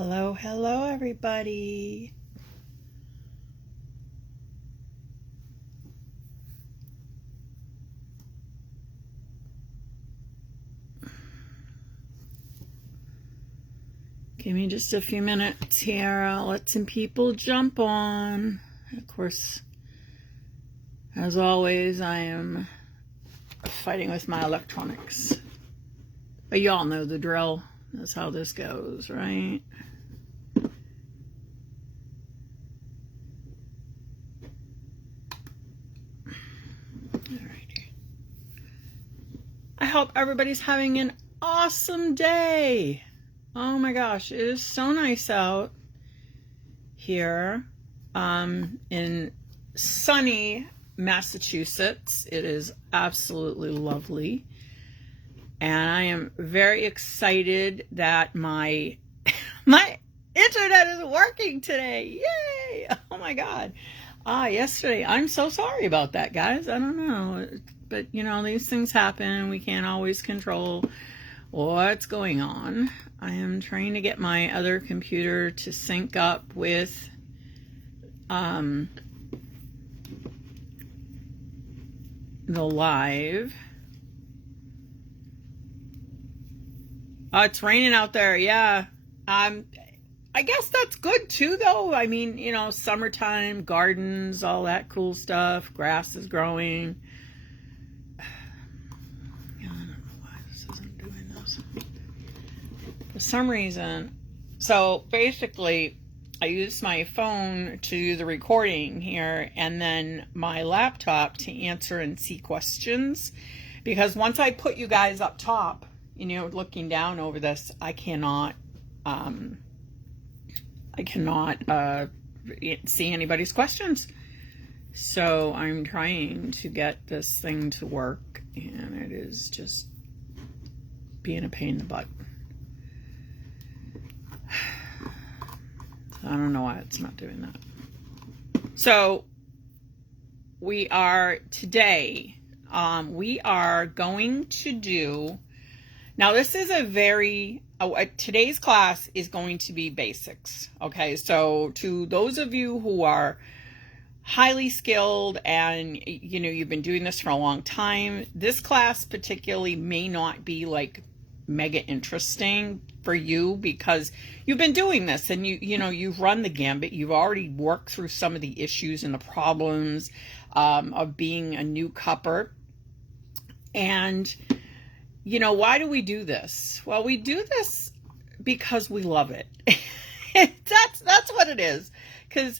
Hello, hello, everybody. Give me just a few minutes here. I'll let some people jump on. Of course, as always, I am fighting with my electronics. But y'all know the drill. That's how this goes, right? Alrighty. I hope everybody's having an awesome day. Oh my gosh, it is so nice out here in sunny Massachusetts. It is absolutely lovely. And I am very excited that my internet is working today. Yay! Oh my God. Yesterday, I'm so sorry about that, guys. I don't know. But, you know, these things happen. We can't always control what's going on. I am trying to get my other computer to sync up with the live. It's raining out there, yeah. I guess that's good too, though. I mean, you know, summertime, gardens, all that cool stuff. Grass is growing. Yeah, I don't know why this isn't doing this. For some reason. So basically, I used my phone to do the recording here and then my laptop to answer and see questions. Because once I put you guys up top, you know, looking down over this, I cannot see anybody's questions. So I'm trying to get this thing to work, and it is just being a pain in the butt. I don't know why it's not doing that. So we are today, we are going to do. Now, this is today's class is going to be basics, okay? So to those of you who are highly skilled and, you know, you've been doing this for a long time, this class particularly may not be like mega interesting for you because you've been doing this and you've run the gambit. You've already worked through some of the issues and the problems of being a new cupper. And you know, why do we do this? Well, we do this because we love it. That's what it is. Because,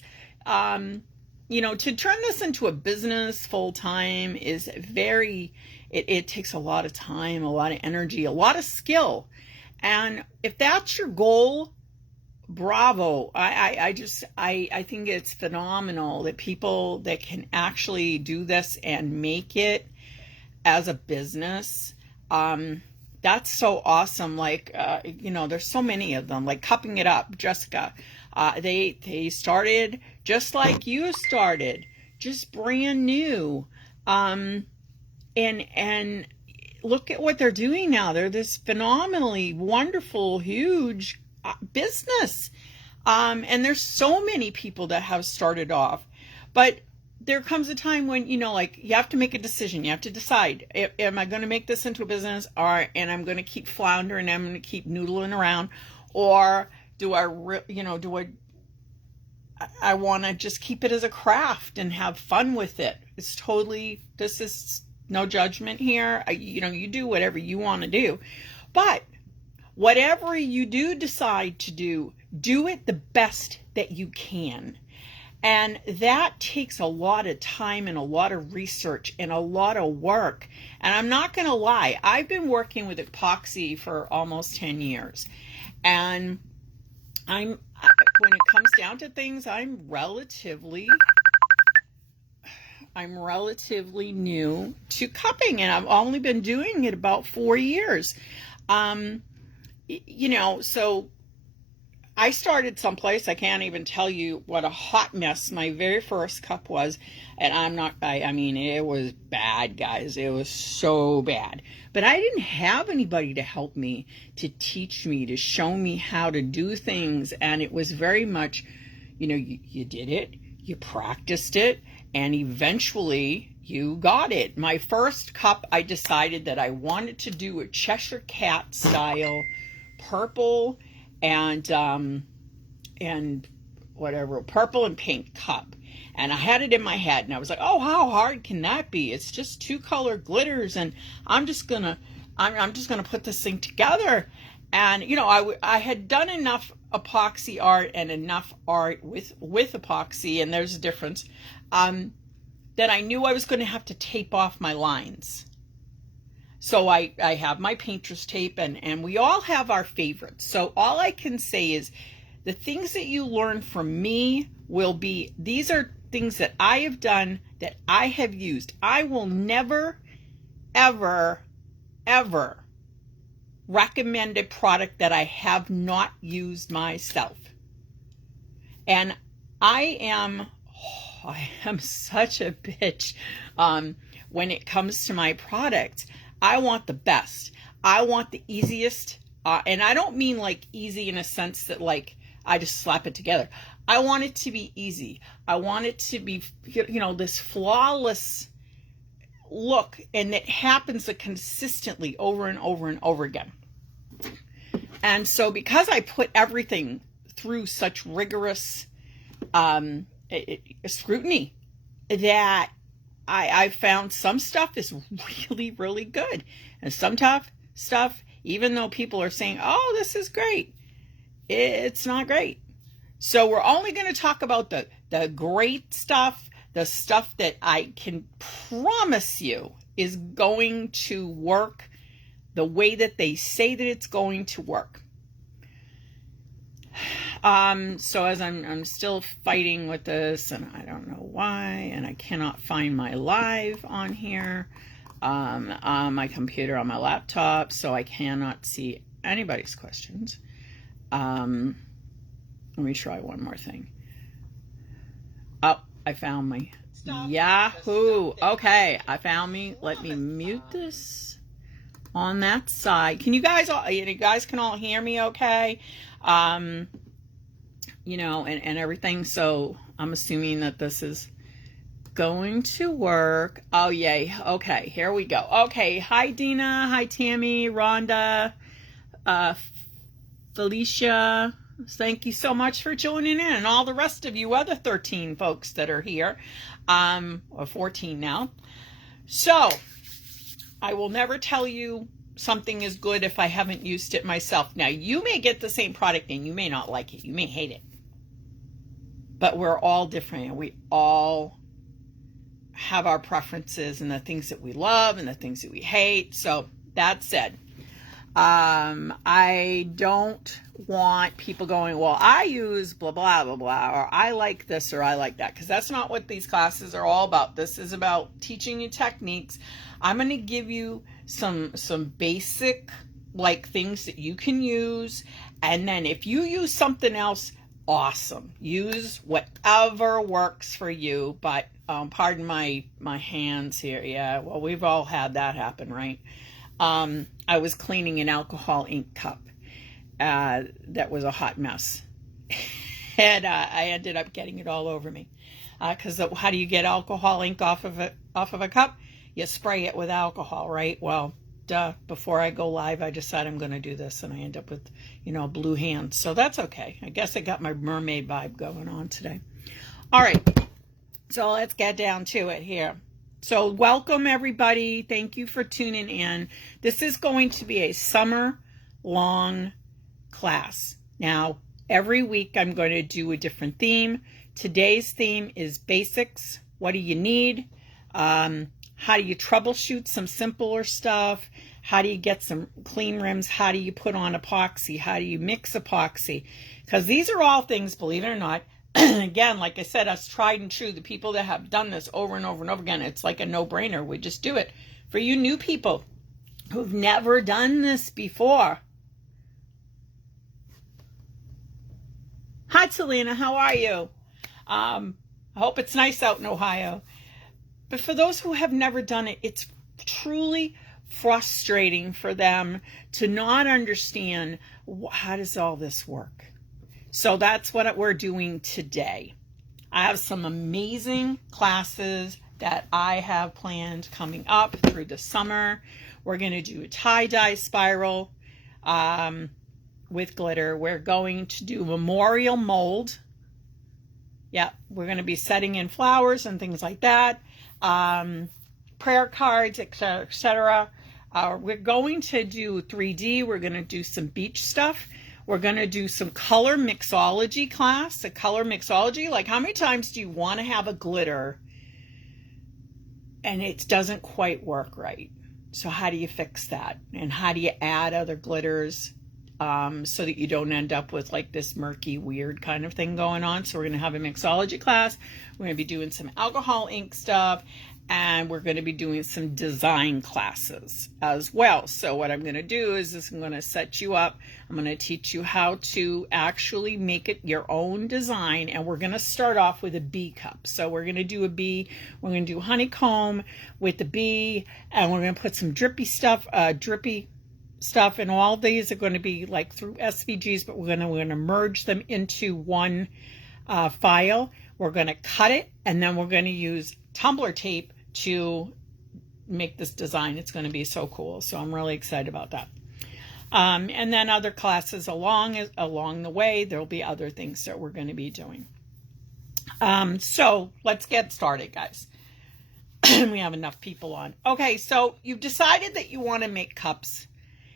you know, to turn this into a business full time is it takes a lot of time, a lot of energy, a lot of skill. And if that's your goal, bravo. I think it's phenomenal that people that can actually do this and make it as a business. That's so awesome. Like, you know, there's so many of them, like Cupping It Up, Jessica. They started just like you started, just brand new. And look at what they're doing now. They're this phenomenally wonderful, huge business. And there's so many people that have started off, but there comes a time when, you know, like you have to make a decision. You have to decide, am I going to make this into a business and I'm going to keep floundering, I'm going to keep noodling around, or do I want to just keep it as a craft and have fun with it? This is no judgment here. You know, you do whatever you want to do, but whatever you do decide to do it the best that you can. And that takes a lot of time and a lot of research and a lot of work. And I'm not going to lie, I've been working with epoxy for almost 10 years. And when it comes down to things, I'm relatively new to cupping, and I've only been doing it about 4 years. You know, so I started someplace. I can't even tell you what a hot mess my very first cup was. And I mean, it was bad, guys. It was so bad. But I didn't have anybody to help me, to teach me, to show me how to do things. And it was very much, you did it, you practiced it, and eventually you got it. My first cup, I decided that I wanted to do a Cheshire Cat style purple and whatever, purple and pink cup. And I had it in my head, and I was like, oh, how hard can that be? It's just 2 color glitters, and I'm just gonna put this thing together. And I had done enough epoxy art and enough art with epoxy, and there's a difference, that I knew I was going to have to tape off my lines. So I have my painter's tape, and we all have our favorites. So all I can say is the things that you learn from me these are things that I have done, that I have used. I will never, ever, ever recommend a product that I have not used myself. And I am such a bitch when it comes to my product. I want the best. I want the easiest. And I don't mean like easy in a sense that like I just slap it together. I want it to be easy. I want it to be, this flawless look, and it happens consistently over and over and over again. And so because I put everything through such rigorous scrutiny, that I found some stuff is really, really good. And some tough stuff, even though people are saying, oh, this is great, it's not great. So we're only going to talk about the great stuff, the stuff that I can promise you is going to work the way that they say that it's going to work. So as I'm still fighting with this, and I don't know why, and I cannot find my live on here, on my computer, on my laptop, so I cannot see anybody's questions. Let me try one more thing. Oh, I found my Yahoo. Okay, I found me. Let me mute this on that side. Can you guys can all hear me okay? And everything. So I'm assuming that this is going to work. Oh, yay. Okay, here we go. Okay, hi, Dina. Hi, Tammy, Rhonda, Felicia. Thank you so much for joining in, and all the rest of you other 13 folks that are here, or 14 now. So I will never tell you something is good if I haven't used it myself. Now, you may get the same product and you may not like it. You may hate it. But we're all different, and we all have our preferences and the things that we love and the things that we hate. So that said, I don't want people going, well, I use blah, blah, blah, blah, or I like this or I like that, because that's not what these classes are all about. This is about teaching you techniques. I'm going to give you some basic things that you can use, and then if you use something else, awesome. Use whatever works for you, but pardon my hands here. Yeah, well, we've all had that happen, right? I was cleaning an alcohol ink cup that was a hot mess, and I ended up getting it all over me. Because how do you get alcohol ink off of a cup? You spray it with alcohol, right? Well, duh. Before I go live, I decide I'm going to do this, and I end up with blue hands. So that's okay. I guess I got my mermaid vibe going on today. All right, so let's get down to it here. So welcome, everybody. Thank you for tuning in. This is going to be a summer-long class. Now, every week I'm going to do a different theme. Today's theme is basics. What do you need? How do you troubleshoot some simpler stuff? How do you get some clean rims? How do you put on epoxy? How do you mix epoxy? Because these are all things, believe it or not, again, like I said, that's tried and true. The people that have done this over and over and over again, it's like a no-brainer. We just do it. For you new people who've never done this before, Hi, Selena. How are you? I hope it's nice out in Ohio. But for those who have never done it, it's truly frustrating for them to not understand how does all this work. So that's what we're doing today. I have some amazing classes that I have planned coming up through the summer. We're going to do a tie-dye spiral with glitter. We're going to do memorial mold. Yeah, we're going to be setting in flowers and things like that. Prayer cards, etc., etc. We're going to do 3D. We're going to do some beach stuff. We're going to do some color mixology class. A color mixology, like how many times do you want to have a glitter and it doesn't quite work right? So how do you fix that? And how do you add other glitters so that you don't end up with like this murky, weird kind of thing going on? So we're going to have a mixology class. We're going to be doing some alcohol ink stuff. And we're going to be doing some design classes as well. So what I'm going to do is I'm going to set you up. I'm going to teach you how to actually make it your own design. And we're going to start off with a bee cup. So we're going to do a bee. We're going to do honeycomb with the bee. And we're going to put some drippy stuff. And all of these are going to be like through SVGs, but we're going to merge them into one file. We're going to cut it, and then we're going to use tumbler tape to make this design. It's going to be so cool. So I'm really excited about that. And then other classes along the way, there'll be other things that we're going to be doing. So let's get started, guys. We have enough people on. Okay, so you've decided that you want to make cups,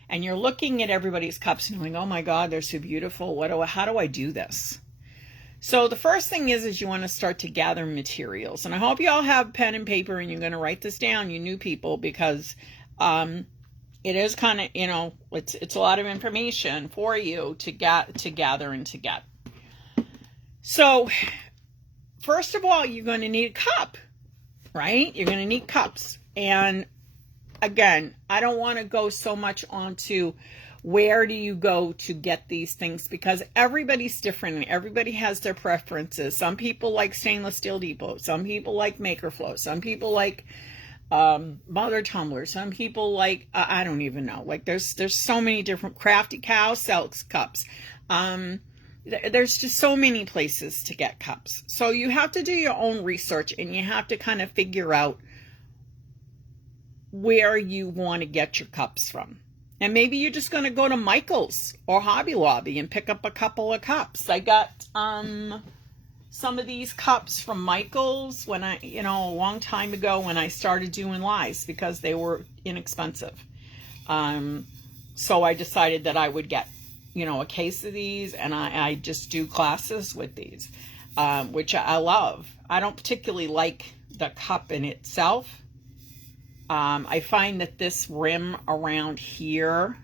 and you're looking at everybody's cups and going, oh my God, they're so beautiful. How do I do this? So the first thing is you want to start to gather materials. And I hope you all have pen and paper and you're going to write this down, you new people, because it is kind of, it's a lot of information for you to gather and to get. So first of all, you're going to need a cup, right? You're going to need cups. And again, I don't want to go so much onto where do you go to get these things, because everybody's different and everybody has their preferences. Some people like Stainless Steel Depot. Some people like Maker Flow. Some people like Mother Tumbler. Some people like, I don't even know. Like there's so many different. Crafty Cow sells cups. There's just so many places to get cups. So you have to do your own research and you have to kind of figure out where you want to get your cups from. And maybe you're just going to go to Michael's or Hobby Lobby and pick up a couple of cups. I got some of these cups from Michael's when a long time ago when I started doing lives because they were inexpensive. So I decided that I would get, a case of these, and I just do classes with these, which I love. I don't particularly like the cup in itself. I find that this rim around here,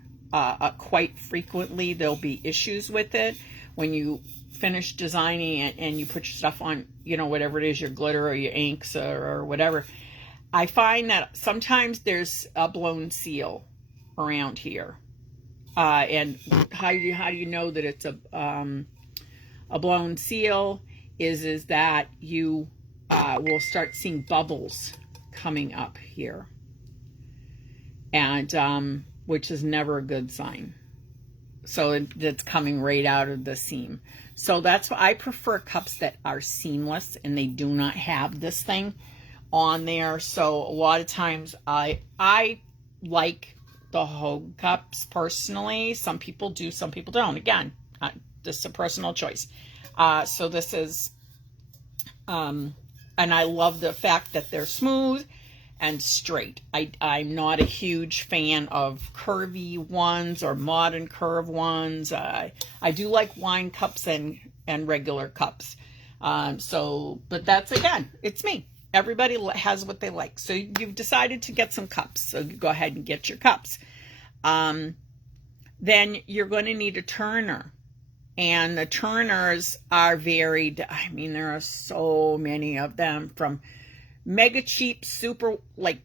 quite frequently, there'll be issues with it when you finish designing it and you put your stuff on, whatever it is, your glitter or your inks or whatever. I find that sometimes there's a blown seal around here. And how do you know that it's a blown seal is that you will start seeing bubbles coming up here. And which is never a good sign. So that's coming right out of the seam. So that's why I prefer cups that are seamless and they do not have this thing on there. So a lot of times I like the Hogue cups personally. Some people do, some people don't. Again, this is a personal choice. So this is, and I love the fact that they're smooth and straight. I'm not a huge fan of curvy ones or modern curve ones. I do like wine cups and regular cups. But that's, again, it's me. Everybody has what they like. So you've decided to get some cups. So you go ahead and get your cups. Then you're going to need a turner. And the turners are varied. I mean, there are so many of them, from mega cheap, super, like,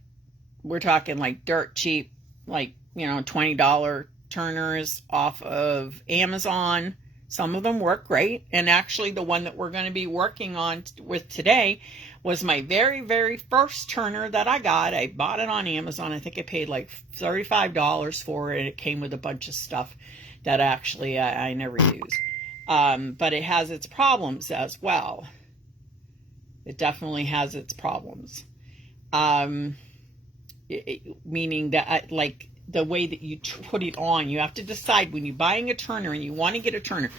we're talking like dirt cheap, like, $20 turners off of Amazon, Some of them work great. And actually the one that we're going to be working on with today was my very, very first turner that I got. I bought it on Amazon. I think I paid like $35 for it. It came with a bunch of stuff that actually I never use. But it has its problems as well. It definitely has its problems. Meaning that, like, the way that you put it on, you have to decide when you're buying a turner and you want to get a turner.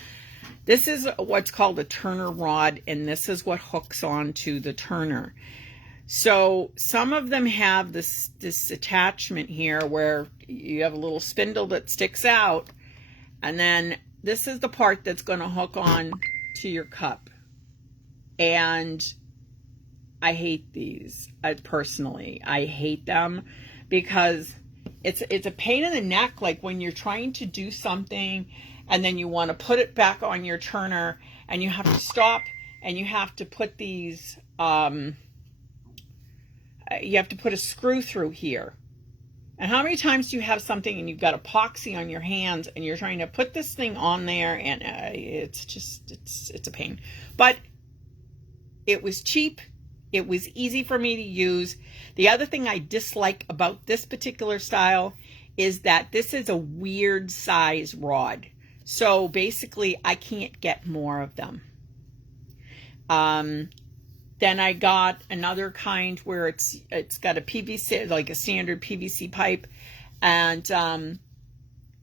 This is what's called a turner rod, and this is what hooks onto the turner. So some of them have this attachment here where you have a little spindle that sticks out, and then this is the part that's going to hook on to your cup. And I hate these. Personally, I hate them because it's a pain in the neck, like when you're trying to do something and then you want to put it back on your turner and you have to stop and you have to put these, you have to put a screw through here. And how many times do you have something and you've got epoxy on your hands and you're trying to put this thing on there, and it's just, it's a pain. But it was cheap. It was easy for me to use. The other thing I dislike about this particular style is that this is a weird size rod. So basically I can't get more of them. Then I got another kind where it's got a PVC, like a standard PVC pipe, and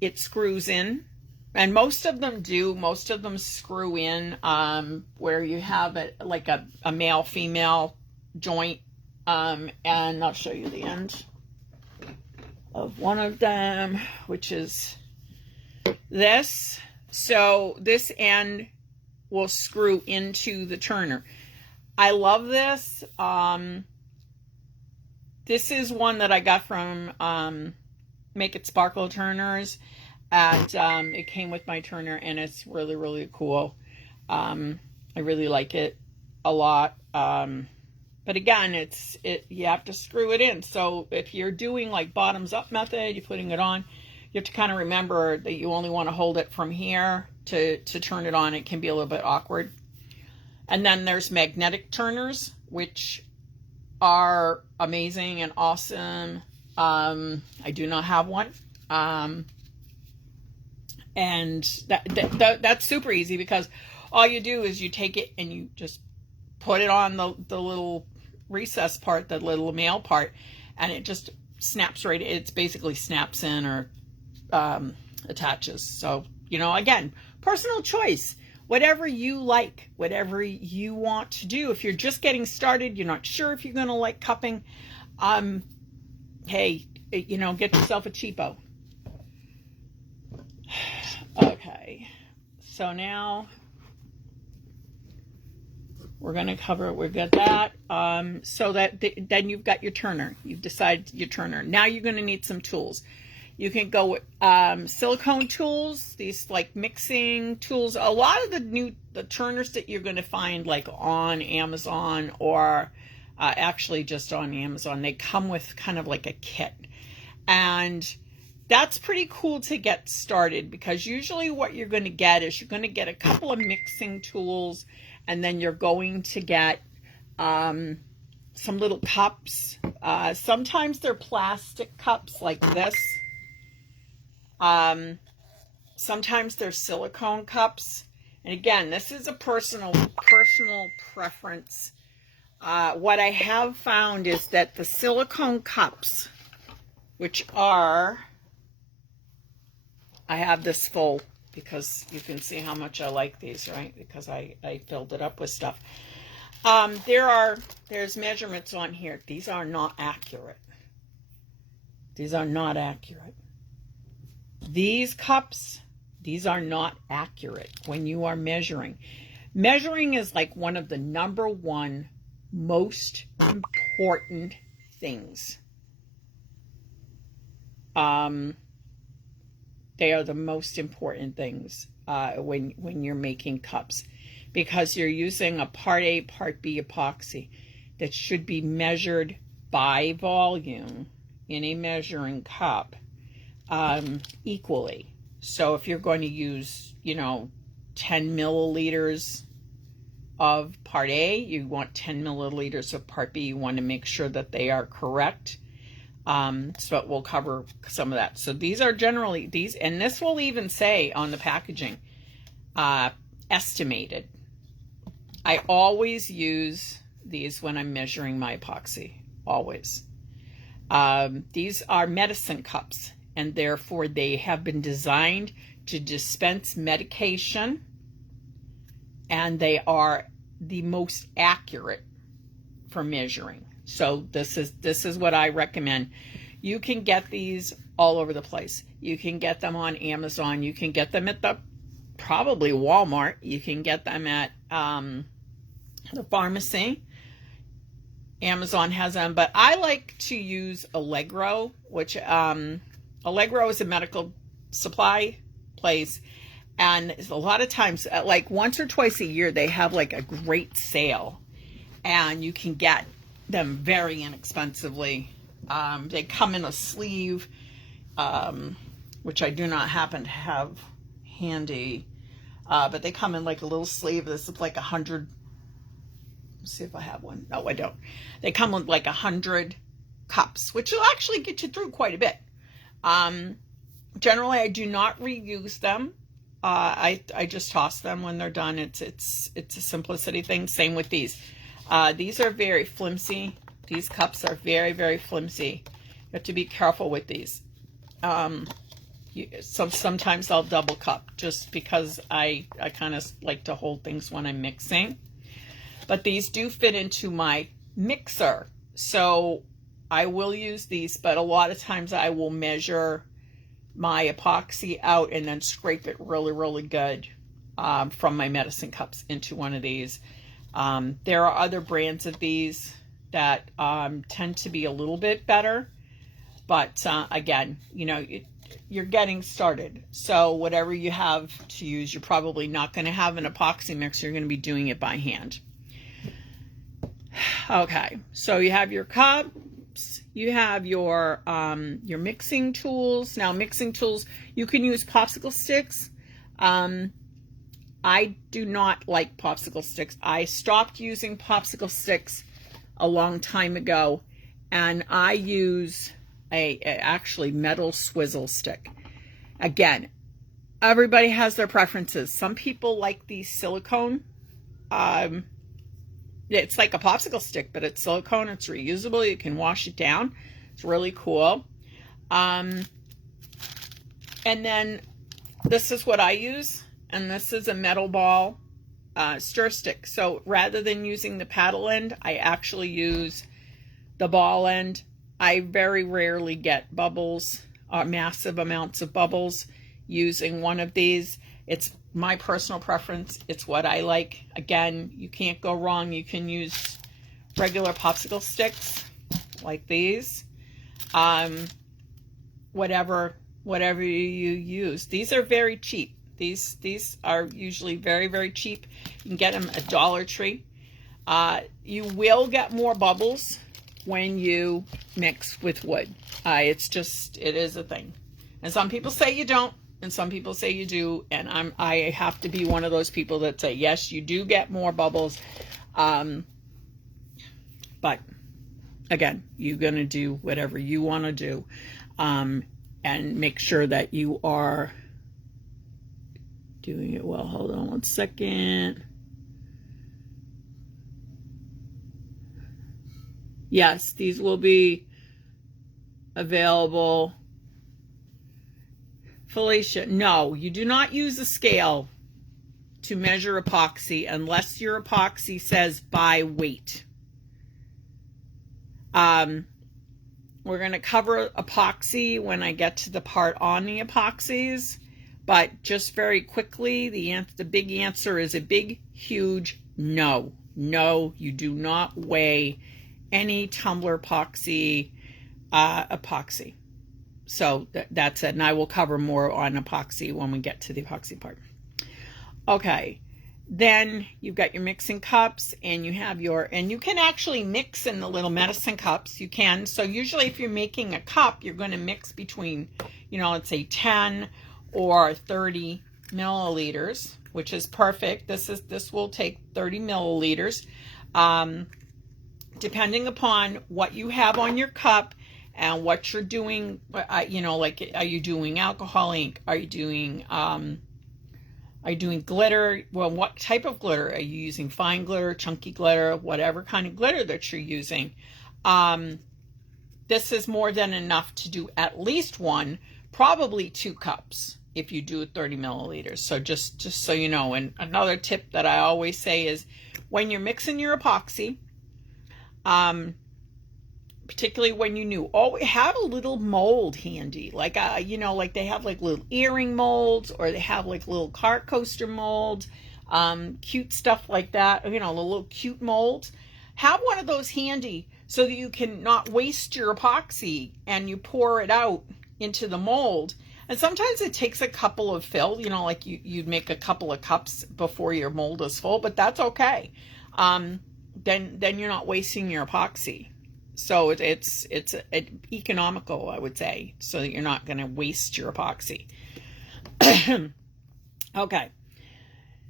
it screws in. And most of them do. Most of them screw in where you have like a male-female joint. And I'll show you the end of one of them, which is this. So this end will screw into the turner. I love this. This is one that I got from Make It Sparkle Turners. And it came with my turner, and it's really, really cool. I really like it a lot. But again, you have to screw it in. So if you're doing like bottoms up method, you're putting it on, you have to kind of remember that you only want to hold it from here to turn it on. It can be a little bit awkward. And then there's magnetic turners, which are amazing and awesome. I do not have one. And that's super easy because all you do is you take it and you just put it on the little recess part, the little male part, and it just snaps right. It's basically snaps in or attaches. So, you know, again, personal choice. Whatever you like, whatever you want to do. If you're just getting started, you're not sure if you're going to like cupping, hey, you know, get yourself a cheapo. Okay, so now we're going to cover, we've got that, so that then you've got your turner. You've decided your turner. Now you're going to need some tools. You can go with silicone tools, these like mixing tools. A lot of the turners that you're going to find like on Amazon or actually just on Amazon, they come with kind of like a kit. And that's pretty cool to get started, because usually what you're going to get is you're going to get a couple of mixing tools, and then you're going to get some little cups. Sometimes they're plastic cups like this. Sometimes they're silicone cups. And again, this is a personal preference. What I have found is that the silicone cups, which are, I have this full because you can see how much I like these, right? Because I filled it up with stuff. There's measurements on here. These are not accurate. These are not accurate. These cups, these are not accurate when you are measuring. Measuring is like one of the #1 most important things. They are the most important things when you're making cups, because you're using a Part A, Part B epoxy that should be measured by volume in a measuring cup equally. So if you're going to use, you know, 10 milliliters of part A, you want 10 milliliters of part B. You want to make sure that they are correct. So we'll cover some of that. So these are generally these, and this will even say on the packaging, estimated. I always use these when I'm measuring my epoxy, always. These are medicine cups, and therefore they have been designed to dispense medication, and they are the most accurate for measuring. So this is what I recommend. You can get these all over the place. You can get them on Amazon. You can get them at probably Walmart. You can get them at the pharmacy. Amazon has them, but I like to use Allegro, which Allegro is a medical supply place, and a lot of times, like once or twice a year, they have like a great sale, and you can get them very inexpensively. They come in a sleeve, which I do not happen to have handy, but they come in like a little sleeve. This is like 100. Let's see if I have one. No, I don't. They come with like 100 cups, which will actually get you through quite a bit. Generally, I do not reuse them. I just toss them when they're done. It's a simplicity thing. Same with these. These are very flimsy. These cups are very, very flimsy. You have to be careful with these. Sometimes I'll double cup just because I kind of like to hold things when I'm mixing. But these do fit into my mixer, so I will use these, but a lot of times I will measure my epoxy out and then scrape it really, really good from my medicine cups into one of these. There are other brands of these that tend to be a little bit better, but again, you know, you're getting started. So whatever you have to use, you're probably not going to have an epoxy mixer. You're going to be doing it by hand. Okay, so you have your cups, you have your mixing tools. Now, mixing tools, you can use popsicle sticks. I do not like popsicle sticks. I stopped using popsicle sticks a long time ago, and I use a actually metal swizzle stick. Again, everybody has their preferences. Some people like these silicone. It's like a popsicle stick, but it's silicone. It's reusable. You can wash it down. It's really cool. And then this is what I use. And this is a metal ball stir stick. So rather than using the paddle end, I actually use the ball end. I very rarely get bubbles, massive amounts of bubbles using one of these. It's my personal preference. It's what I like. Again, you can't go wrong. You can use regular popsicle sticks like these. Whatever you use. These are very cheap. These are usually very, very cheap. You can get them at Dollar Tree. You will get more bubbles when you mix with wood. It is a thing. And some people say you don't. And some people say you do, and I have to be one of those people that say, yes, you do get more bubbles. But again, you're going to do whatever you want to do, and make sure that you are doing it well. Hold on one second. Yes, these will be available. Felicia, no, you do not use a scale to measure epoxy unless your epoxy says by weight. We're going to cover epoxy when I get to the part on the epoxies, but just very quickly, the big answer is a big, huge no. No, you do not weigh any tumbler epoxy. So that's it. And I will cover more on epoxy when we get to the epoxy part. Okay. Then you've got your mixing cups, and you have and you can actually mix in the little medicine cups. You can. So usually if you're making a cup, you're going to mix between, let's say 10 or 30 milliliters. which is perfect. This will take 30 milliliters. Depending upon what you have on your cup and what you're doing, you know, like, are you doing alcohol ink? Are you doing glitter? Well, what type of glitter? Are you using fine glitter, chunky glitter, whatever kind of glitter that you're using? This is more than enough to do at least one, probably 2 cups if you do 30 milliliters. So just so you know. And another tip that I always say is when you're mixing your epoxy, particularly when you're new, always have a little mold handy. Like, you know, like they have like little earring molds, or they have like little cart coaster molds, cute stuff like that, you know, the little cute molds. Have one of those handy so that you can not waste your epoxy and you pour it out into the mold. And sometimes it takes a couple of fill, you know, like you'd make a couple of cups before your mold is full, but that's okay. Then you're not wasting your epoxy. So it's economical, I would say, so that you're not going to waste your epoxy. Okay.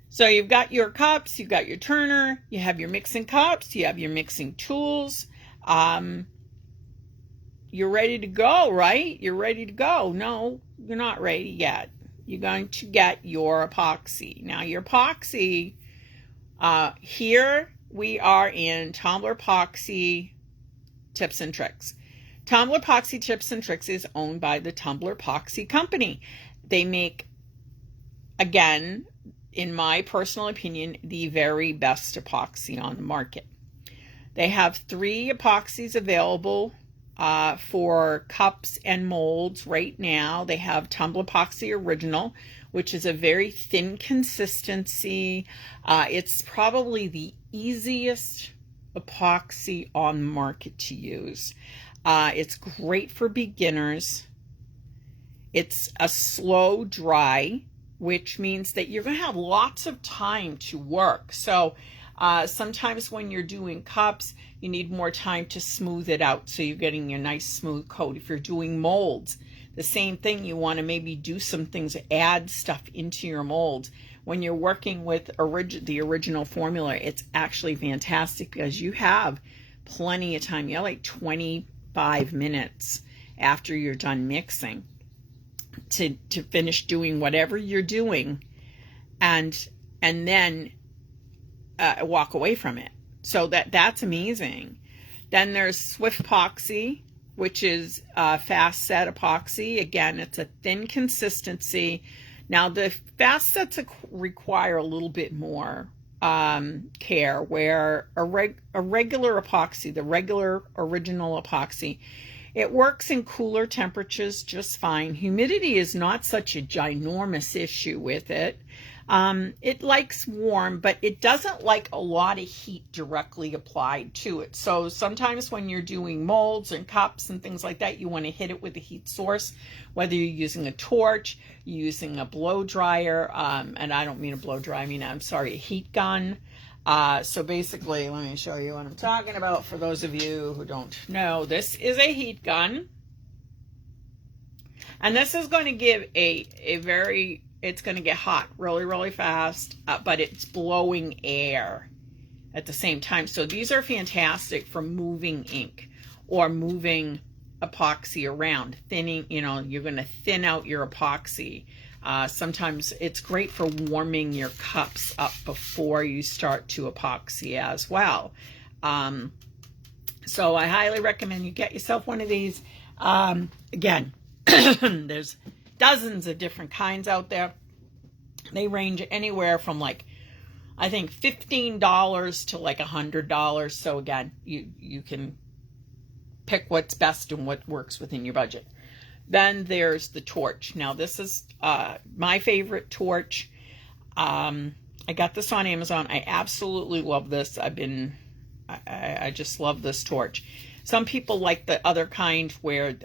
So you've got your cups, you've got your turner, you have your mixing cups, you have your mixing tools. You're ready to go, right? You're ready to go. No, you're not ready yet. You're going to get your epoxy. Now, your epoxy, here we are in Tumbler Epoxy Tips and Tricks. Tumbler Epoxy Tips and Tricks is owned by the Tumbler Epoxy Company. They make, again, in my personal opinion, the very best epoxy on the market. They have 3 epoxies available for cups and molds right now. They have Tumbler Epoxy Original, which is a very thin consistency. It's probably the easiest epoxy on the market to use. It's great for beginners. It's a slow dry, which means that you're going to have lots of time to work. So sometimes when you're doing cups, you need more time to smooth it out, so you're getting your nice smooth coat. If you're doing molds, the same thing. You want to maybe do some things, add stuff into your molds. When you're working with the original formula, it's actually fantastic because you have plenty of time. You have like 25 minutes after you're done mixing to finish doing whatever you're doing, and then walk away from it. So that's amazing. Then there's Swift Epoxy, which is fast set epoxy. Again, it's a thin consistency. Now, the fast sets require a little bit more care, where a regular epoxy, the regular original epoxy, it works in cooler temperatures just fine. Humidity is not such a ginormous issue with it. It likes warm, but it doesn't like a lot of heat directly applied to it. So sometimes when you're doing molds and cups and things like that, you want to hit it with a heat source, whether you're using a torch, using a blow dryer, and I don't mean a blow dryer, a heat gun. So basically, let me show you what I'm talking about for those of you who don't know. This is a heat gun. And this is going to give it's going to get hot really, really fast, but it's blowing air at the same time. So these are fantastic for moving ink or moving epoxy around, thinning, you're going to thin out your epoxy. Sometimes it's great for warming your cups up before you start to epoxy as well. So I highly recommend you get yourself one of these. Again, there's dozens of different kinds out there. They range anywhere from I think $15 to $100. So again, you can pick what's best and what works within your budget. Then there's the torch. Now this is my favorite torch. I got this on Amazon. I absolutely love this. I just love this torch. Some people like the other kind where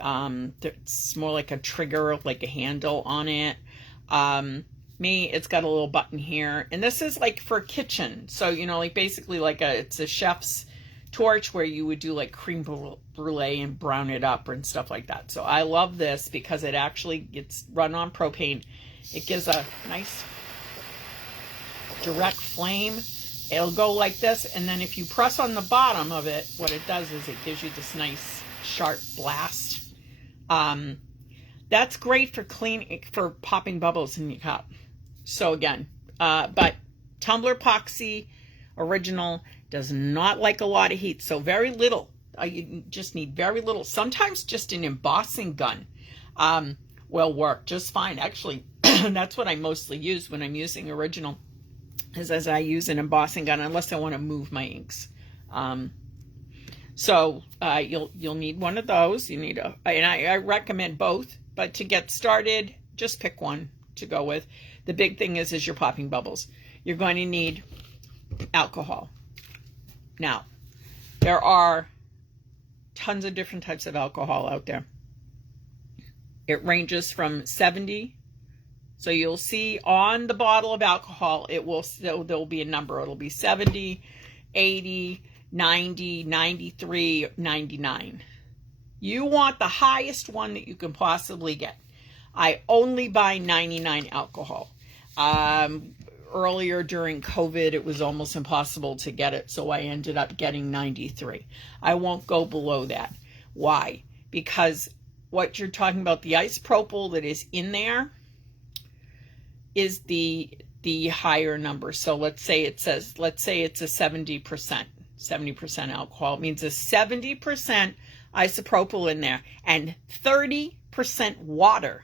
it's more like a trigger, like a handle on it. Me, it's got a little button here. And this is for kitchen. So, basically it's a chef's torch where you would do creme brulee and brown it up and stuff like that. So I love this because it's run on propane. It gives a nice direct flame, it'll go like this. And then if you press on the bottom of it, what it does is it gives you this nice sharp blast. That's great for popping bubbles in your cup. So again, but tumbler epoxy original does not like a lot of heat, so very little. You just need very little. Sometimes just an embossing gun will work just fine. Actually, that's what I mostly use when I'm using original, is as I use an embossing gun, unless I want to move my inks. So you'll need one of those. You need and I recommend both, but to get started, just pick one to go with. The big thing is your popping bubbles. You're going to need alcohol. Now, there are tons of different types of alcohol out there. It ranges from 70. So you'll see on the bottle of alcohol, there'll be a number. It'll be 70, 80, 90, 93, 99. You want the highest one that you can possibly get. I only buy 99 alcohol. Earlier during COVID, it was almost impossible to get it, so I ended up getting 93. I won't go below that. Why? Because what you're talking about, the isopropyl that is in there is the higher number. So let's say it's a 70% alcohol. It means a 70% isopropyl in there and 30% water.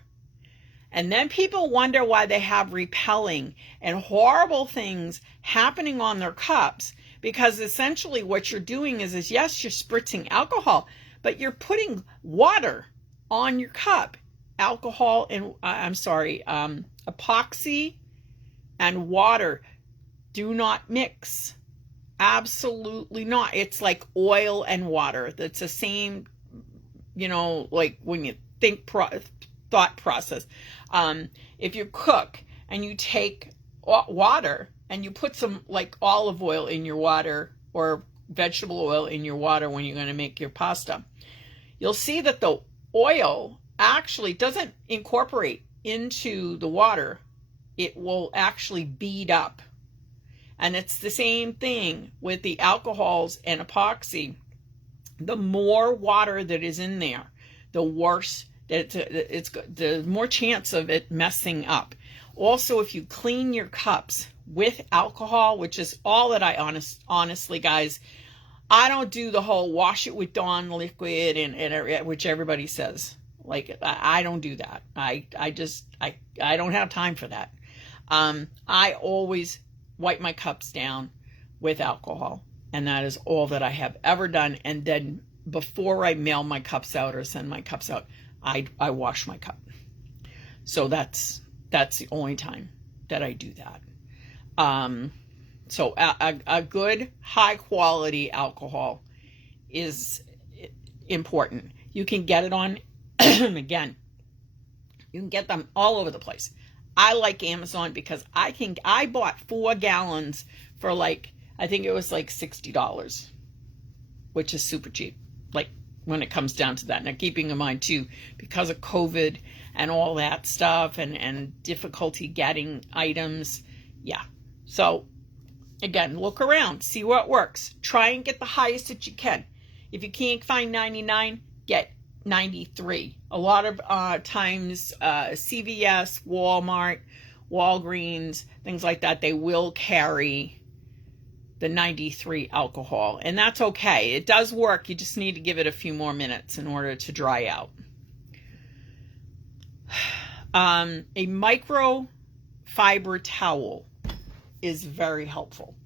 And then people wonder why they have repelling and horrible things happening on their cups, because essentially what you're doing is yes, you're spritzing alcohol, but you're putting water on your cup. Alcohol and, epoxy and water do not mix. Absolutely not. It's like oil and water. That's the same, like when you think thought process. If you cook and you take water and you put some like olive oil in your water or vegetable oil in your water when you're going to make your pasta, you'll see that the oil actually doesn't incorporate into the water. It will actually bead up. And it's the same thing with the alcohols and epoxy. The more water that is in there, the worse the more chance of it messing up. Also, if you clean your cups with alcohol, which is all that I honestly, guys, I don't do the whole wash it with Dawn liquid and which everybody says. Like, I don't do that. I don't have time for that. I always wipe my cups down with alcohol, and that is all that I have ever done. And then before I mail my cups out or send my cups out, I wash my cup. So that's the only time that I do that. So a good high quality alcohol is important. You can get it on, again, you can get them all over the place. I like Amazon because I bought 4 gallons for I think it was like $60, which is super cheap. Like, when it comes down to that. Now, keeping in mind too, because of COVID and all that stuff and difficulty getting items. Yeah. So again, look around, see what works. Try and get the highest that you can. If you can't find 99, get 93. A lot of times CVS, Walmart, Walgreens, things like that, they will carry the 93 alcohol, and that's okay. It does work. You just need to give it a few more minutes in order to dry out. A microfiber towel is very helpful.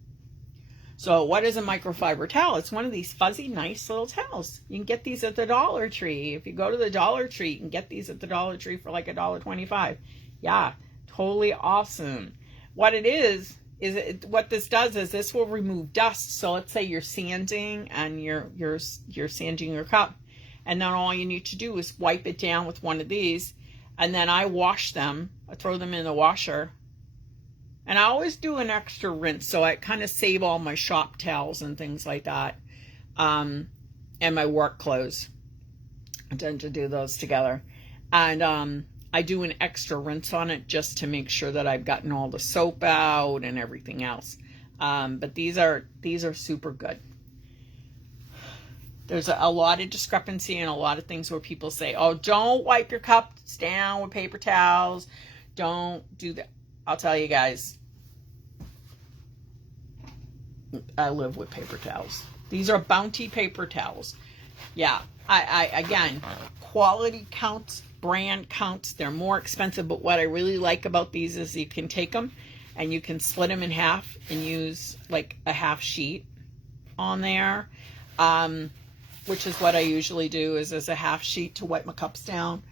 So what is a microfiber towel? It's one of these fuzzy, nice little towels. You can get these at the Dollar Tree. If you go to the Dollar Tree, you can get these at the Dollar Tree for like $1.25. Yeah, totally awesome. What it is what this does is this will remove dust. So let's say you're sanding and you're sanding your cup, and then all you need to do is wipe it down with one of these, and then I wash them. I throw them in the washer, and I always do an extra rinse, so I kind of save all my shop towels and things like that, and my work clothes. I tend to do those together, and I do an extra rinse on it just to make sure that I've gotten all the soap out and everything else. But these are super good. There's a lot of discrepancy and a lot of things where people say, oh, don't wipe your cups down with paper towels. Don't do that. I'll tell you guys, I live with paper towels. These are Bounty paper towels. Yeah, I again, quality counts, brand counts. They're more expensive, but what I really like about these is you can take them and you can split them in half and use like a half sheet on there. Which is what I usually do, is as a half sheet to wipe my cups down.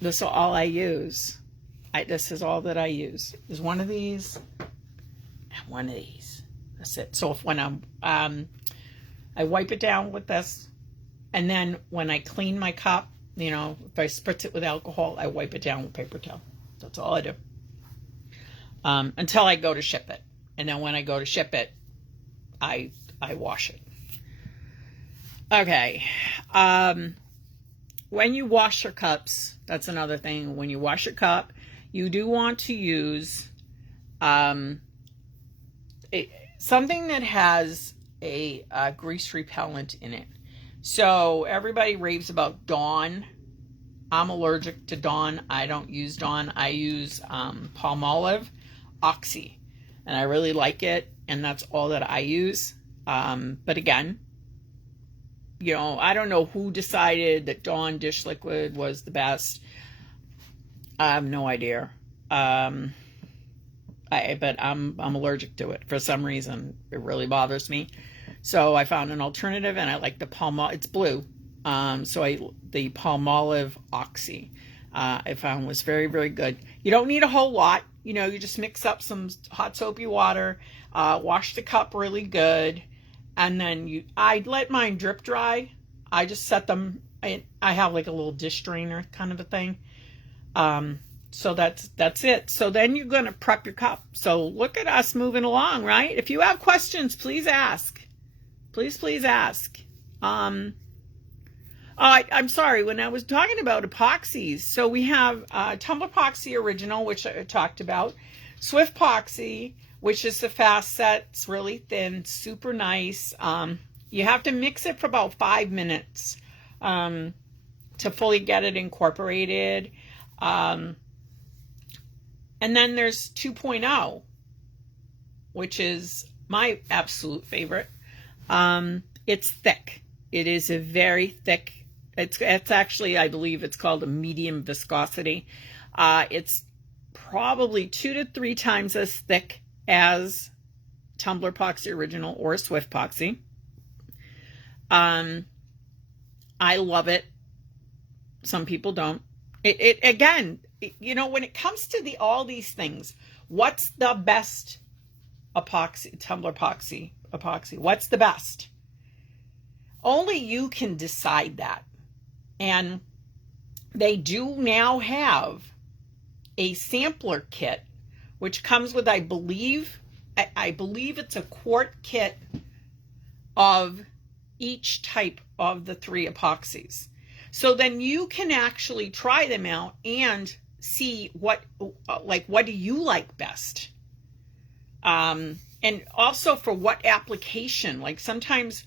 This is all I use. This is all that I use. Is one of these and one of these. That's it. So if when I wipe it down with this, and then when I clean my cup, you know, if I spritz it with alcohol, I wipe it down with paper towel. That's all I do. Until I go to ship it. And then when I go to ship it, I wash it. Okay. When you wash your cups, that's another thing. When you wash your cup, you do want to use something that has a grease repellent in it. So everybody raves about Dawn. I'm allergic to Dawn. I don't use Dawn. I use Palmolive Oxy, and I really like it, and that's all that I use. But again, you know, I don't know who decided that Dawn dish liquid was the best. I have no idea. But I'm allergic to it for some reason. It really bothers me. So I found an alternative, and I like the Palmolive. It's blue. The Palmolive Oxy I found was very, very good. You don't need a whole lot. You know, you just mix up some hot soapy water, wash the cup really good, and then I let mine drip dry. I just set them, I have like a little dish drainer kind of a thing. So that's it. So then you're going to prep your cup. So look at us moving along, right? If you have questions, please ask. Please ask. I'm sorry, when I was talking about epoxies, so we have Tumbler Epoxy Original, which I talked about, Swift Epoxy, which is the fast set. It's really thin, super nice. You have to mix it for about 5 minutes to fully get it incorporated. And then there's 2.0, which is my absolute favorite. It's thick. It is a very thick. It's actually, I believe it's called a medium viscosity. It's probably 2 to 3 times as thick as Tumbler Epoxy Original or Swift Epoxy. I love it. Some people don't. Again, you know, when it comes to all these things, what's the best epoxy, Tumbler Epoxy? What's the best? Only you can decide that. And they do now have a sampler kit, which comes with, I believe it's a quart kit of each type of the 3 epoxies. So then you can actually try them out and see what do you like best. And also for what application, like sometimes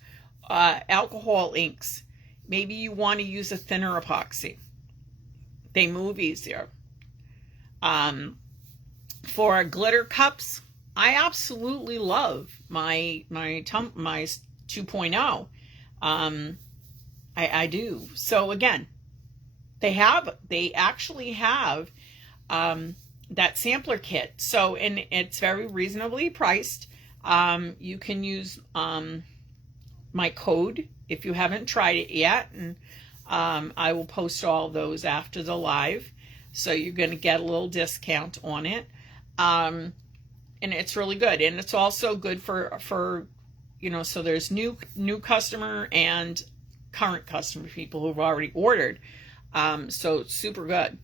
alcohol inks, maybe you want to use a thinner epoxy. They move easier. For glitter cups, I absolutely love my 2.0. I do. So again, they actually have that sampler kit. So, and it's very reasonably priced. You can use my code if you haven't tried it yet, and I will post all those after the live, so you're going to get a little discount on it. And it's really good, and it's also good for you know, so there's new customer and current customer, people who've already ordered. So it's super good.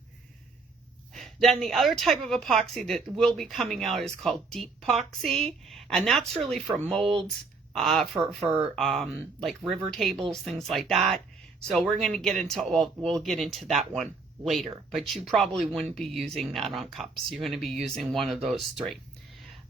Then the other type of epoxy that will be coming out is called deep epoxy, and that's really for molds, for like river tables, things like that. So we're going to get into we'll get into that one later, but you probably wouldn't be using that on cups. You're going to be using one of those three.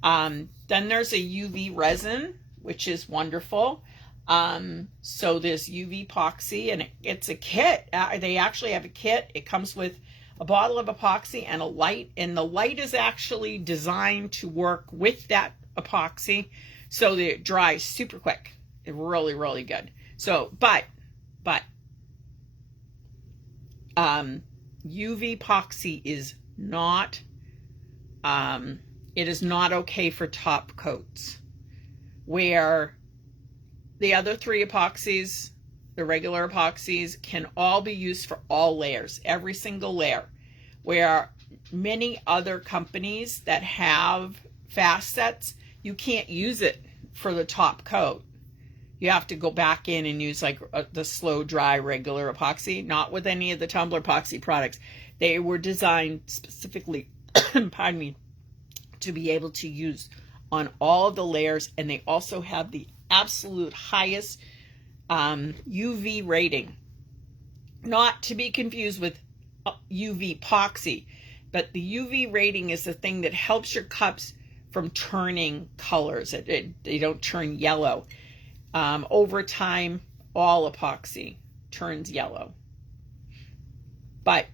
Then there's a UV resin, which is wonderful. So there's UV epoxy, and it's a kit. They actually have a kit. It comes with a bottle of epoxy and a light, and the light is actually designed to work with that epoxy so that it dries super quick. It's really, really good. So, but UV epoxy is not, it is not okay for top coats, where the other three epoxies, the regular epoxies, can all be used for all layers, every single layer, where many other companies that have fast sets, you can't use it for the top coat. You have to go back in and use like the slow dry regular epoxy. Not with any of the tumbler epoxy products. They were designed specifically, pardon me, to be able to use on all of the layers, and they also have the absolute highest UV rating. Not to be confused with UV epoxy, but the UV rating is the thing that helps your cups from turning colors. They don't turn yellow. Over time, all epoxy turns yellow. But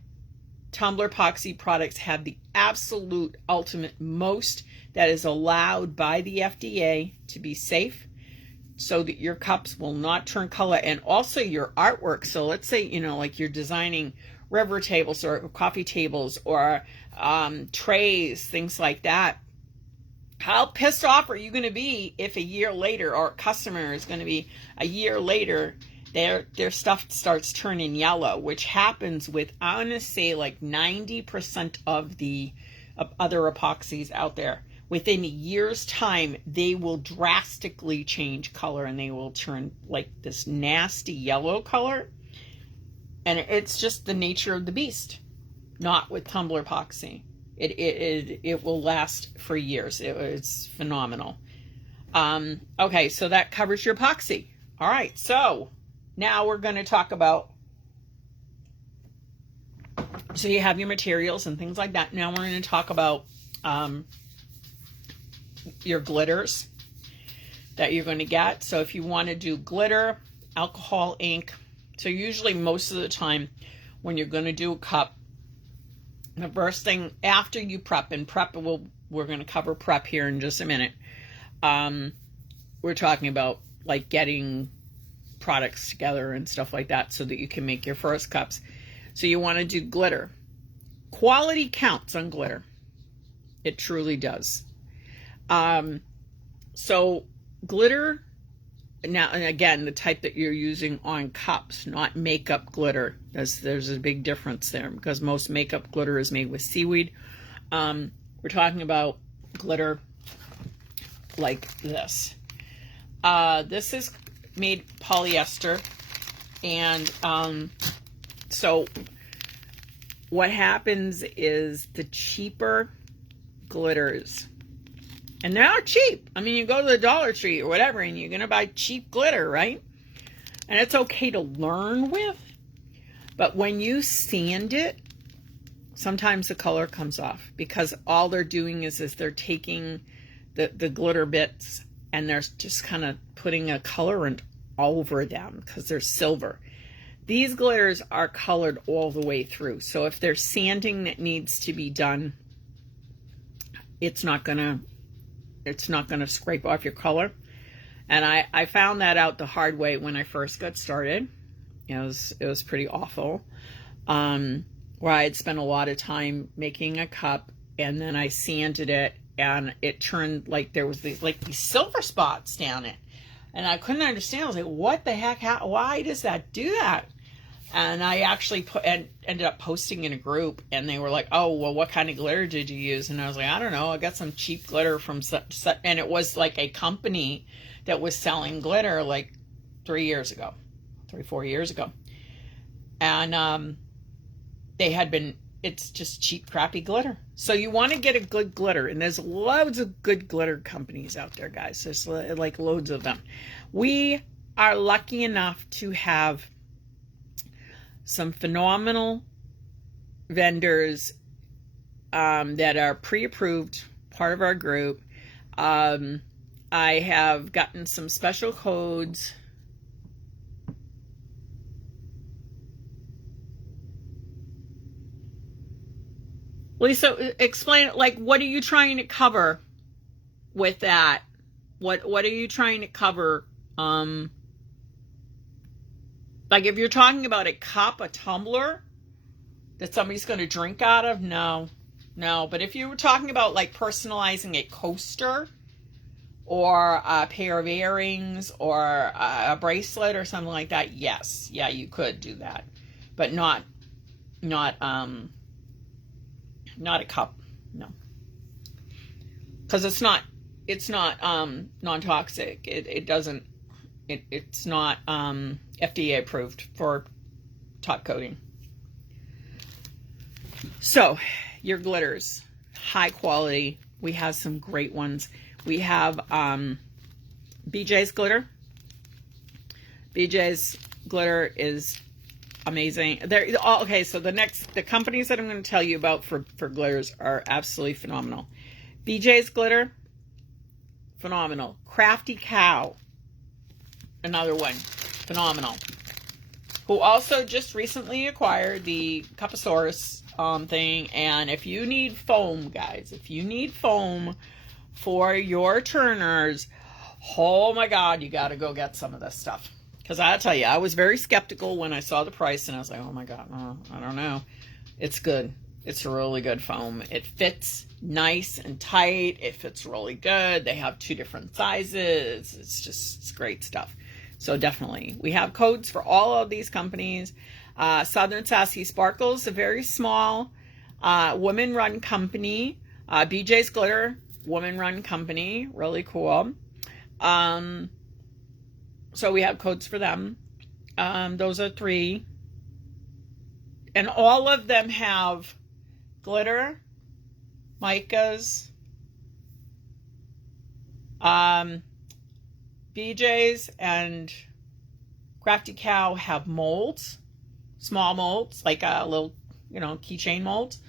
tumbler epoxy products have the absolute ultimate most that is allowed by the FDA to be safe, so that your cups will not turn color, and also your artwork. So let's say, you know, like you're designing river tables or coffee tables or trays, things like that. How pissed off are you going to be if a year later, or a customer is going to be a year later, their stuff starts turning yellow, which happens with, I want to say, like 90% of the other epoxies out there. Within a year's time, they will drastically change color, and they will turn like this nasty yellow color. And it's just the nature of the beast. Not with tumbler epoxy. It will last for years. It's phenomenal. Okay, so that covers your epoxy. All right, so now we're going to talk about, so you have your materials and things like that. Now we're going to talk about your glitters that you're going to get. So if you want to do glitter, alcohol ink, so usually most of the time when you're going to do a cup, the first thing after you prep, and prep, we're going to cover prep here in just a minute. We're talking about like getting products together and stuff like that so that you can make your first cups. So you want to do glitter. Quality counts on glitter. It truly does. So glitter, now, and again, the type that you're using on cups, not makeup glitter. There's a big difference there, because most makeup glitter is made with seaweed. We're talking about glitter like this. This is made polyester, and so what happens is the cheaper glitters, and they are cheap. I mean, you go to the Dollar Tree or whatever, and you're going to buy cheap glitter, right? And it's okay to learn with. But when you sand it, sometimes the color comes off, because all they're doing is they're taking the glitter bits and they're just kind of putting a colorant over them because they're silver. These glitters are colored all the way through. So if there's sanding that needs to be done, it's not gonna scrape off your color. And I found that out the hard way when I first got started. It was pretty awful. Where I had spent a lot of time making a cup, and then I sanded it, and it turned like there was these silver spots down it. And I couldn't understand. I was like, what the heck? Why does that do that? And I actually ended up posting in a group, and they were like, oh, well, what kind of glitter did you use? And I was like, I don't know. I got some cheap glitter from such, and it was like a company that was selling glitter like 4 years ago. And they had been, it's just cheap, crappy glitter. So you want to get a good glitter, and there's loads of good glitter companies out there, guys. There's like loads of them. We are lucky enough to have some phenomenal vendors that are pre-approved, part of our group. I have gotten some special codes. Lisa, explain, like, what are you trying to cover with that? What are you trying to cover? Like, if you're talking about a cup, a tumbler that somebody's going to drink out of, no. But if you were talking about like personalizing a coaster or a pair of earrings or a bracelet or something like that, yes, yeah, you could do that, but not a cup, no, because it's not non-toxic. It's not FDA approved for top coating. So your glitters, high quality. We have some great ones. We have BJ's glitter. BJ's glitter is amazing. They're all okay. So the companies that I'm going to tell you about for glitters are absolutely phenomenal. BJ's glitter, phenomenal. Crafty Cow, another one, phenomenal. Who also just recently acquired the Cuposaurus thing. And if you need foam, guys, if you need foam for your turners, oh my God, you got to go get some of this stuff. Because I'll tell you, I was very skeptical when I saw the price, and I was like, oh my God, I don't know. It's good. It's a really good foam. It fits nice and tight. It fits really good. They have 2 different sizes. It's great stuff. So definitely, we have codes for all of these companies. Southern Sassy Sparkles, a very small woman-run company. BJ's Glitter, woman-run company, really cool. So we have codes for them. Those are 3. And all of them have glitter, micas, BJ's and Crafty Cow have molds, small molds, like a little, keychain molds.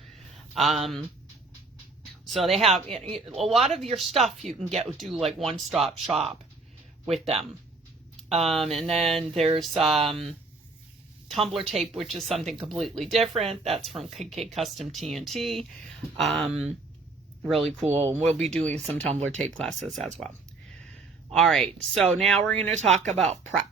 So they have a lot of your stuff you can do like one-stop shop with them. And then there's tumbler tape, which is something completely different. That's from KK Custom TNT. Really cool. We'll be doing some tumbler tape classes as well. All right, so now we're going to talk about prep.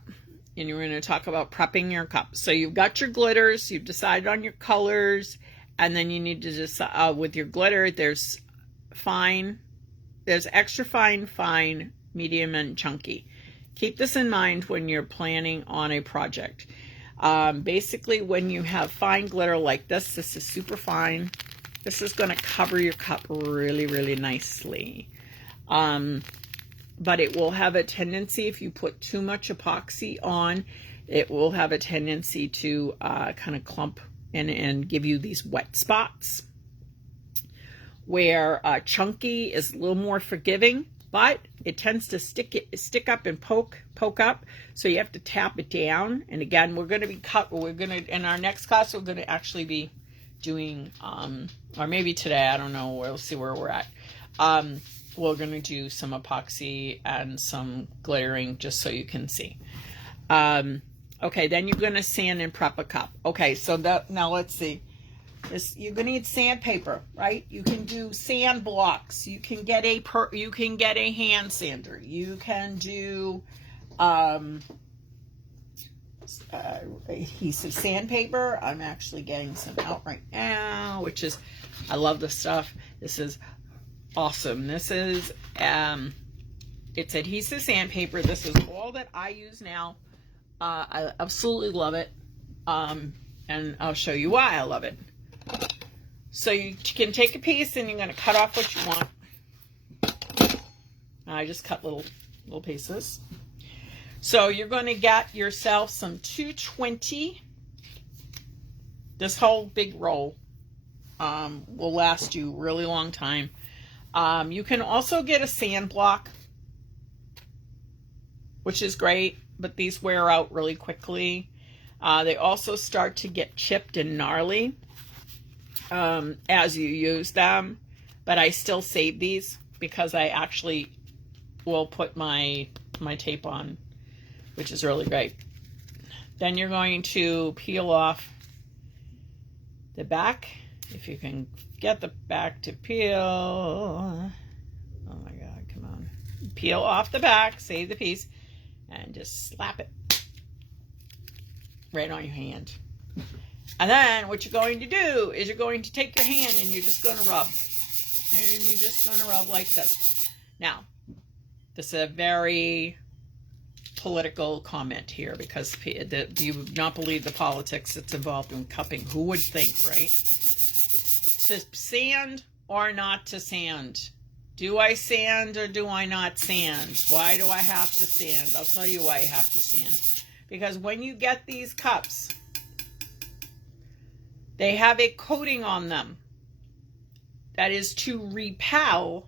And you're going to talk about prepping your cup. So you've got your glitters, you've decided on your colors, and then you need to decide with your glitter, there's extra fine, medium, and chunky. Keep this in mind when you're planning on a project. Basically, when you have fine glitter like this is super fine. This is going to cover your cup really, really nicely. But it will have a tendency, if you put too much epoxy on, it will have a tendency to kind of clump and give you these wet spots. Where chunky is a little more forgiving, but it tends to stick up and poke up. So you have to tap it down. And again, in our next class, we're going to actually be doing, or maybe today, I don't know, we'll see where we're at. We're going to do some epoxy and some glittering just so you can see. Okay, then you're going to sand and prep a cup. Okay, so now let's see. You're going to need sandpaper, right? You can do sand blocks. You can get a hand sander. You can do adhesive sandpaper. I'm actually getting some out right now, which is, I love this stuff. This is awesome. This is it's adhesive sandpaper. This is all that I use now. I absolutely love it, and I'll show you why I love it. So you can take a piece and you're going to cut off what you want. I just cut little pieces. So you're going to get yourself some 220. This whole big roll will last you a really long time. You can also get a sand block, which is great, but these wear out really quickly. They also start to get chipped and gnarly. as you use them, but I still save these because I actually will put my tape on, which is really great. Then you're going to peel off the back, if you can get the back to peel. Oh my God, come on. Peel off the back, save the piece, and just slap it right on your hand. And then what you're going to do is you're going to take your hand and you're just going to rub. And you're just going to rub like this. Now, this is a very political comment here because you would not believe the politics that's involved in cupping. Who would think, right? To sand or not to sand? Do I sand or do I not sand? Why do I have to sand? I'll tell you why I have to sand. Because when you get these cups, they have a coating on them that is to repel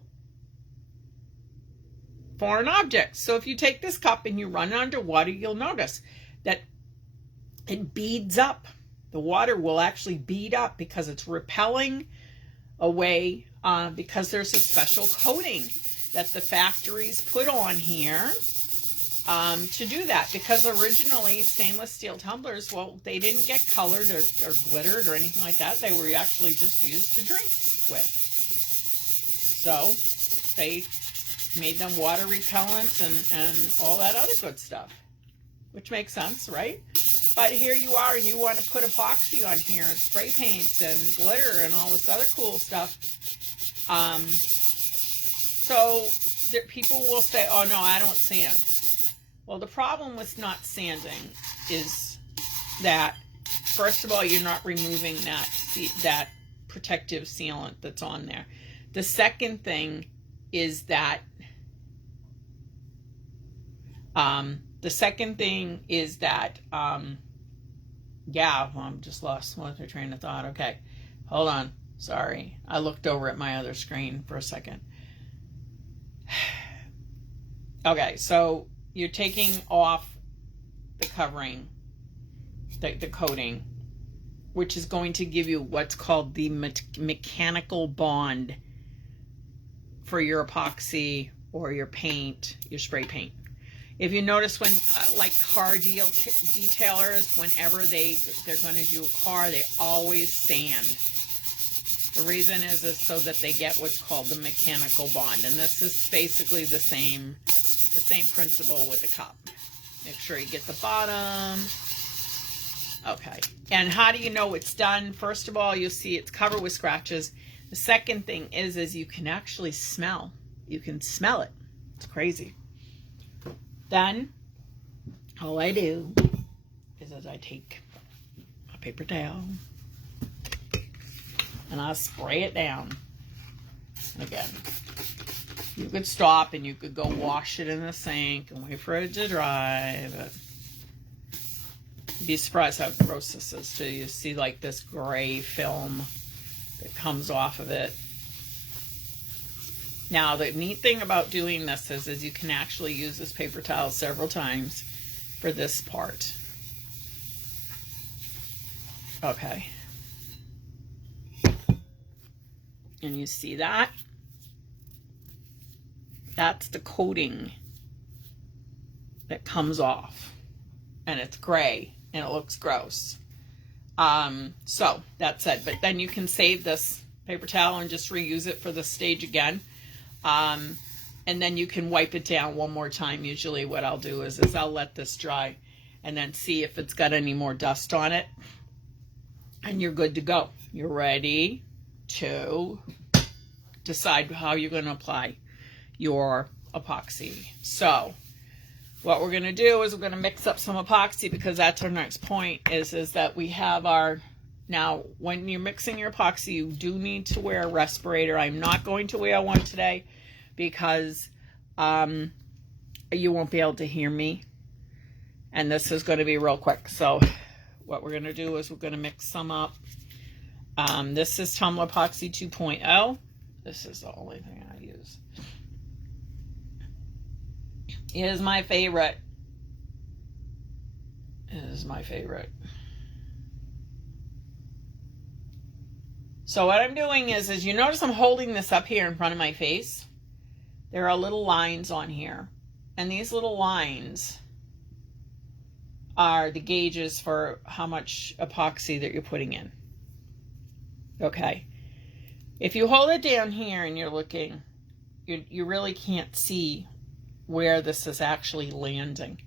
foreign objects. So if you take this cup and you run it underwater, you'll notice that it beads up. The water will actually bead up because it's repelling away, because there's a special coating that the factories put on here to do that. Because originally stainless steel tumblers, well, they didn't get colored or glittered or anything like that. They were actually just used to drink with. So they made them water repellent and all that other good stuff, which makes sense, right? But here you are and you want to put epoxy on here and spray paint and glitter and all this other cool stuff. So that people will say, oh no, I don't sand. Well, the problem with not sanding is that, first of all, you're not removing that protective sealant that's on there. The second thing is that yeah, well, I'm just lost with my train of thought. Okay, hold on. Sorry, I looked over at my other screen for a second. Okay, so you're taking off the covering, the coating, which is going to give you what's called the mechanical bond for your epoxy or your paint, your spray paint. If you notice when, like car detailers, whenever they're going to do a car, they always sand. The reason is so that they get what's called the mechanical bond, and this is basically the same principle with the cup. Make sure you get the bottom. Okay, and how do you know it's done? First of all, you'll see it's covered with scratches. The second thing is you can actually smell. You can smell it. It's crazy. Then, all I do is I take a paper towel and I spray it down. And again, you could stop and you could go wash it in the sink and wait for it to dry, but you'd be surprised how gross this is too. You see like this gray film that comes off of it. Now, the neat thing about doing this is you can actually use this paper towel several times for this part. Okay. And you see that? That's the coating that comes off. And it's gray and it looks gross. So that's it. But then you can save this paper towel and just reuse it for the stage again. And then you can wipe it down one more time. Usually what I'll do is I'll let this dry and then see if it's got any more dust on it. And you're good to go. You're ready to decide how you're going to apply your epoxy. So what we're going to do is we're going to mix up some epoxy, because that's our next point is that we have our, now when you're mixing your epoxy, you do need to wear a respirator. I'm not going to wear one today because you won't be able to hear me. And this is going to be real quick. So what we're going to do is we're going to mix some up. This is Tumbler Epoxy 2.0. This is the only thing I use. It is my favorite. It is my favorite. So what I'm doing is you notice I'm holding this up here in front of my face. There are little lines on here. And these little lines are the gauges for how much epoxy that you're putting in. Okay. If you hold it down here and you're looking, you really can't see where this is actually landing.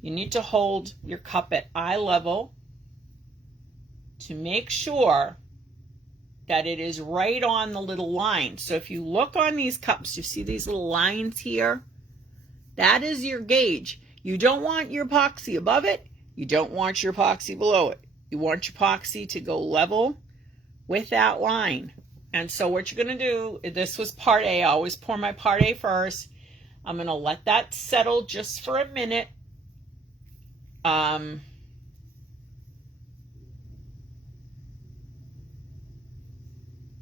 You need to hold your cup at eye level to make sure that it is right on the little line. So if you look on these cups, you see these little lines here? That is your gauge. You don't want your epoxy above it. You don't want your epoxy below it. You want your epoxy to go level with that line. And so what you're going to do, this was part A. I always pour my part A first. I'm going to let that settle just for a minute.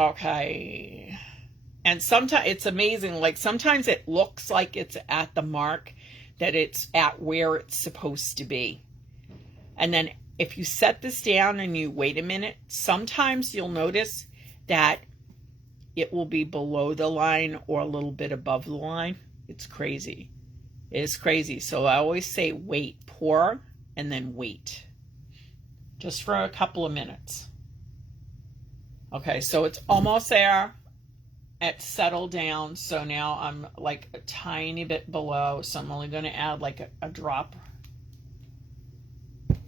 Okay. And sometimes it's amazing. Like sometimes it looks like it's at the mark, that it's at where it's supposed to be. And then if you set this down and you wait a minute, sometimes you'll notice that it will be below the line or a little bit above the line. It's crazy. It's crazy. So I always say wait, pour, and then wait. Just for a couple of minutes. Okay, so it's almost there. It's settled down. So now I'm like a tiny bit below. So I'm only going to add like a drop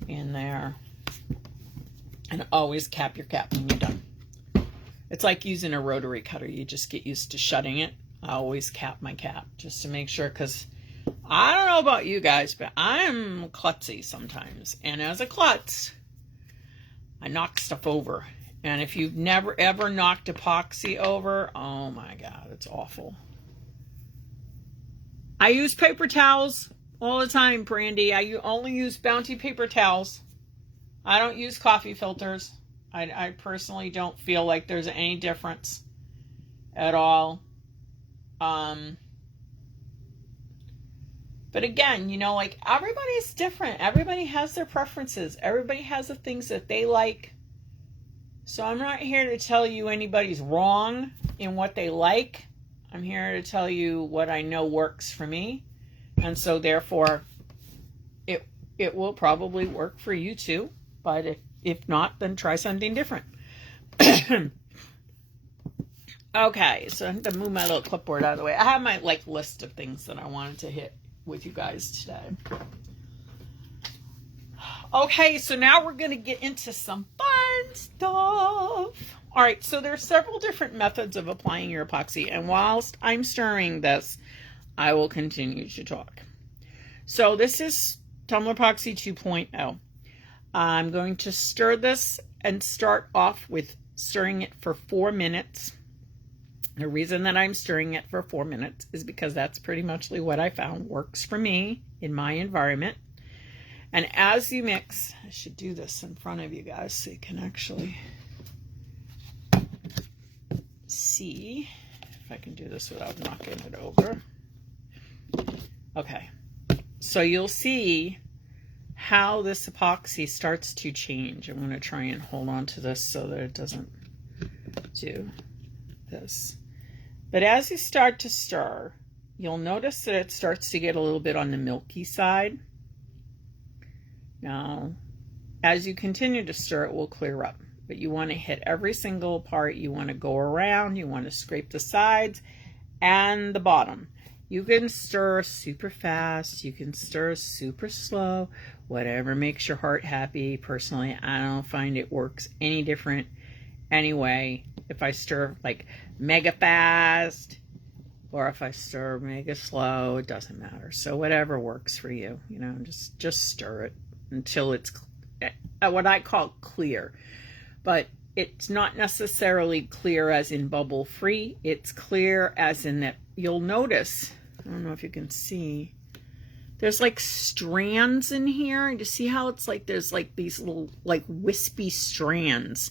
in there. And always cap your cap when you're done. It's like using a rotary cutter. You just get used to shutting it. I always cap my cap just to make sure, because I don't know about you guys, but I'm klutzy sometimes. And as a klutz, I knock stuff over. And if you've never ever knocked epoxy over, oh my God, it's awful. I use paper towels all the time, Brandy. I only use Bounty paper towels. I don't use coffee filters. I personally don't feel like there's any difference at all. But again, you know, like everybody's different. Everybody has their preferences. Everybody has the things that they like. So I'm not here to tell you anybody's wrong in what they like. I'm here to tell you what I know works for me. And so therefore, it will probably work for you too. But if not, then try something different. Okay, so I have to move my little clipboard out of the way. I have my list of things that I wanted to hit with you guys today. Okay, so now we're going to get into some fun stuff. All right, so there's several different methods of applying your epoxy, and whilst I'm stirring this, I will continue to talk. So this is Tumbler Epoxy 2.0. I'm going to stir this and start off with stirring it for 4 minutes. The reason that I'm stirring it for 4 minutes is because that's pretty much what I found works for me in my environment. And as you mix, I should do this in front of you guys so you can actually see if I can do this without knocking it over. Okay, so you'll see how this epoxy starts to change. I'm going to try and hold on to this so that it doesn't do this. But as you start to stir, you'll notice that it starts to get a little bit on the milky side. Now, as you continue to stir, it will clear up. But you want to hit every single part. You want to go around. You want to scrape the sides and the bottom. You can stir super fast. You can stir super slow. Whatever makes your heart happy. Personally, I don't find it works any different anyway. If I stir like mega fast or if I stir mega slow, it doesn't matter. So whatever works for you, you know, just stir it until it's what I call clear. But it's not necessarily clear as in bubble free. It's clear as in that you'll notice, I don't know if you can see, there's like strands in here. You see how it's like there's like these little like wispy strands.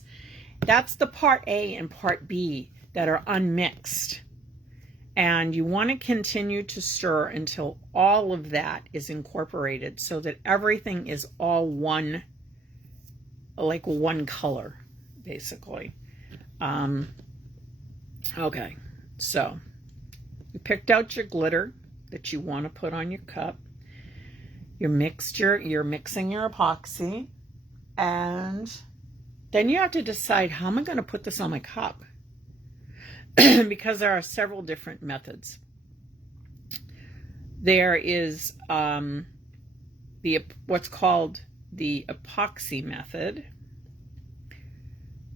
That's the part A and part B that are unmixed. And you want to continue to stir until all of that is incorporated so that everything is all one, like one color, basically. Okay, so you picked out your glitter that you want to put on your cup. You're mixing your epoxy, and then you have to decide, how am I going to put this on my cup? Because there are several different methods. There is what's called the epoxy method.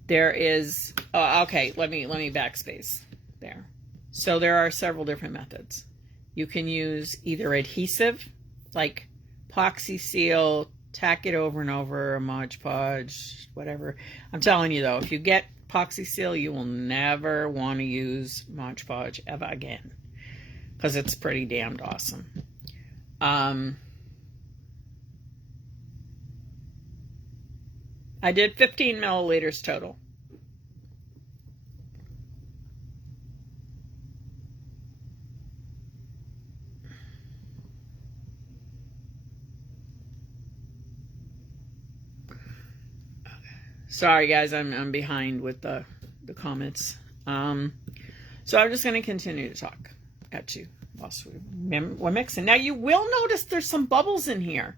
There is, okay, let me backspace there. So there are several different methods. You can use either adhesive, like epoxy seal, tack it over and over, or Mod Podge, whatever. I'm telling you though, if you get epoxy seal, you will never want to use Mod Podge ever again, because it's pretty damned awesome. I did 15 milliliters total. Sorry guys, I'm behind with the comments. So I'm just going to continue to talk at you whilst we're mixing. Now you will notice there's some bubbles in here.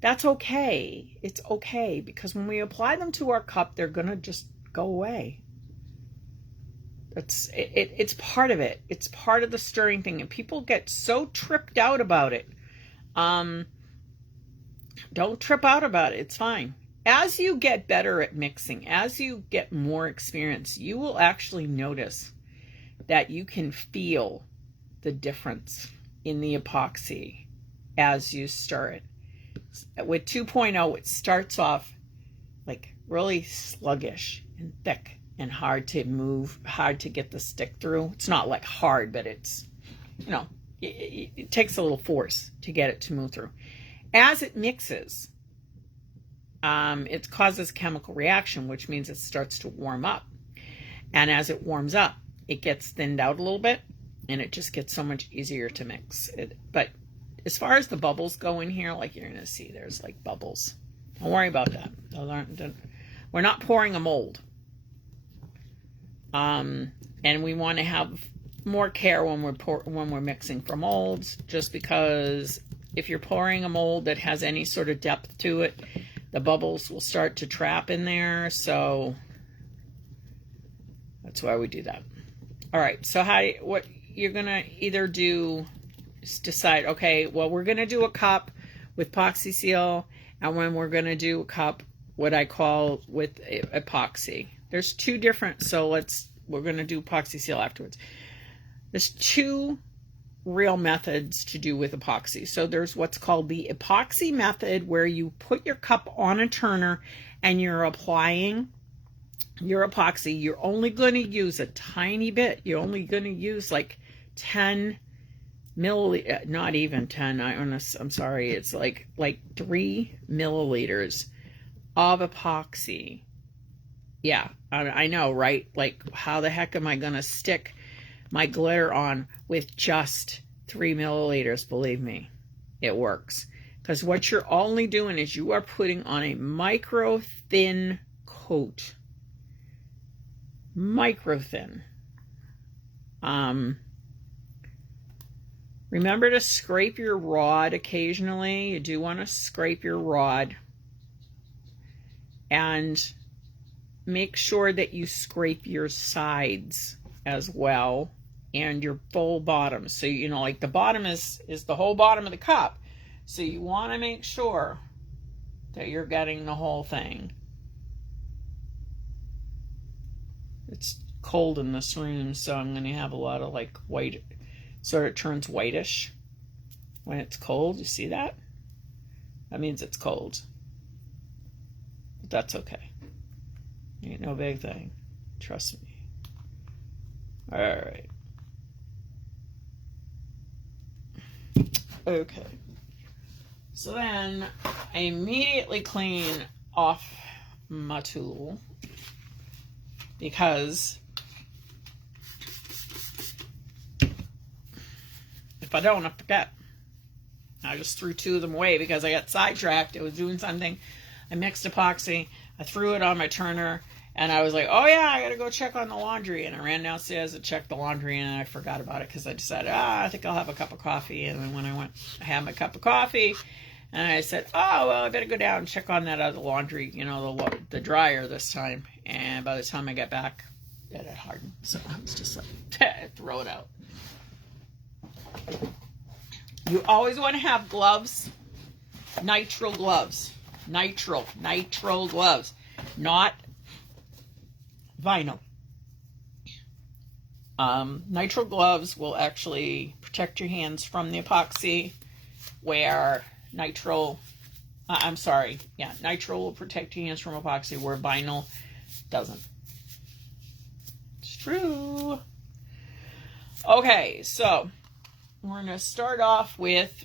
That's okay. It's okay, because when we apply them to our cup, they're going to just go away. It's part of it. It's part of the stirring thing, and people get so tripped out about it. Don't trip out about it. It's fine. As you get better at mixing, as you get more experience, you will actually notice that you can feel the difference in the epoxy as you stir it. With 2.0, it starts off like really sluggish and thick and hard to move, hard to get the stick through. It's not like hard, but it's, you know, it takes a little force to get it to move through. As it mixes, it causes chemical reaction, which means it starts to warm up. And as it warms up, it gets thinned out a little bit, and it just gets so much easier to mix. But as far as the bubbles go in here, like you're going to see, there's like bubbles. Don't worry about that. We're not pouring a mold. And we want to have more care when we're mixing for molds, just because if you're pouring a mold that has any sort of depth to it, the bubbles will start to trap in there. So that's why we do that. All right. So what you're going to either do is decide, okay, well, we're going to do a cup with epoxy seal, and when we're going to do a cup, what I call with epoxy. There's two different, so we're going to do epoxy seal afterwards. There's two real methods to do with epoxy. So there's what's called the epoxy method, where you put your cup on a turner and you're applying your epoxy. You're only going to use a tiny bit. You're only going to use like 10 milliliters, not even 10. I'm sorry. It's like 3 milliliters of epoxy. Yeah, I know, right? Like, how the heck am I going to stick my glitter on with just 3 milliliters? Believe me, it works. Because what you're only doing is you are putting on a micro thin coat. Micro thin. Remember to scrape your rod occasionally. You do want to scrape your rod. And make sure that you scrape your sides as well, and your full bottom. So, you know, like the bottom is the whole bottom of the cup. So you want to make sure that you're getting the whole thing. It's cold in this room, so I'm going to have a lot of like white, sort of turns whitish when it's cold. You see that? That means it's cold. But that's okay. Ain't no big thing. Trust me. All right. Okay. So then I immediately clean off my tool, because if I don't, I forget. I just threw 2 of them away because I got sidetracked. I was doing something. I mixed epoxy. I threw it on my turner, And I was like, oh yeah, I gotta go check on the laundry. And I ran downstairs and checked the laundry, and I forgot about it because I decided, I think I'll have a cup of coffee. And then when I went, I had my cup of coffee, and I said, oh, well, I better go down and check on that other laundry, you know, the dryer this time. And by the time I got back, it had hardened. So I was just like, throw it out. You always want to have gloves, nitrile gloves, nitrile gloves, not vinyl. Nitrile gloves will actually protect your hands from the epoxy, where nitrile will protect your hands from epoxy, where vinyl doesn't. It's true. Okay, so we're going to start off with,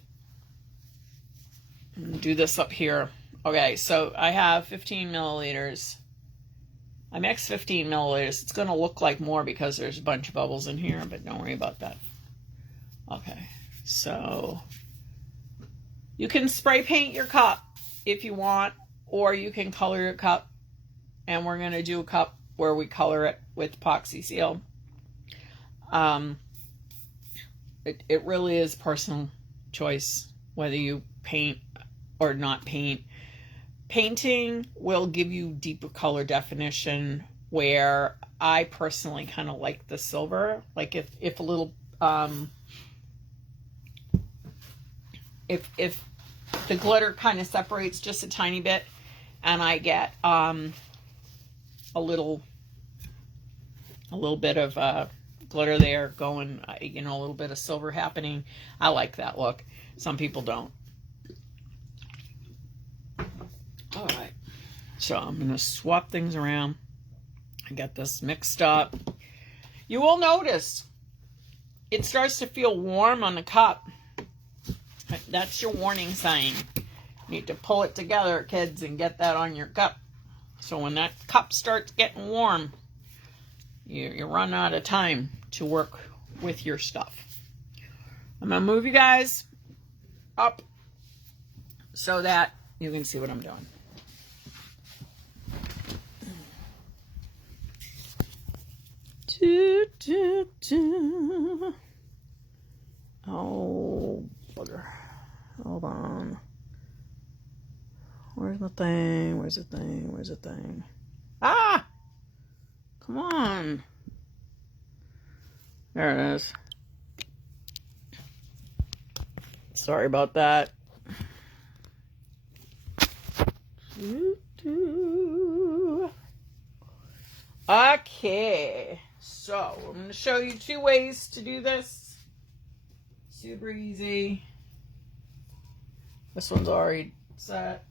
do this up here. Okay, so I have 15 milliliters. I mixed 15 milliliters. It's going to look like more because there's a bunch of bubbles in here, but don't worry about that. Okay, so you can spray paint your cup if you want, or you can color your cup. And we're going to do a cup where we color it with epoxy seal. It really is personal choice whether you paint or not paint. Painting will give you deeper color definition, where I personally kind of like the silver. Like if a little if the glitter kind of separates just a tiny bit, and I get a little bit of glitter there going, you know, a little bit of silver happening, I like that look. Some people don't. All right, so I'm going to swap things around. I got this mixed up. You will notice it starts to feel warm on the cup. That's your warning sign. You need to pull it together, kids, and get that on your cup. So when that cup starts getting warm, you run out of time to work with your stuff. I'm going to move you guys up so that you can see what I'm doing. Oh, bugger. Hold on. Where's the thing? Where's the thing? Where's the thing? Ah! Come on. There it is. Sorry about that. Okay. So, I'm going to show you 2 ways to do this. Super easy. This one's already set.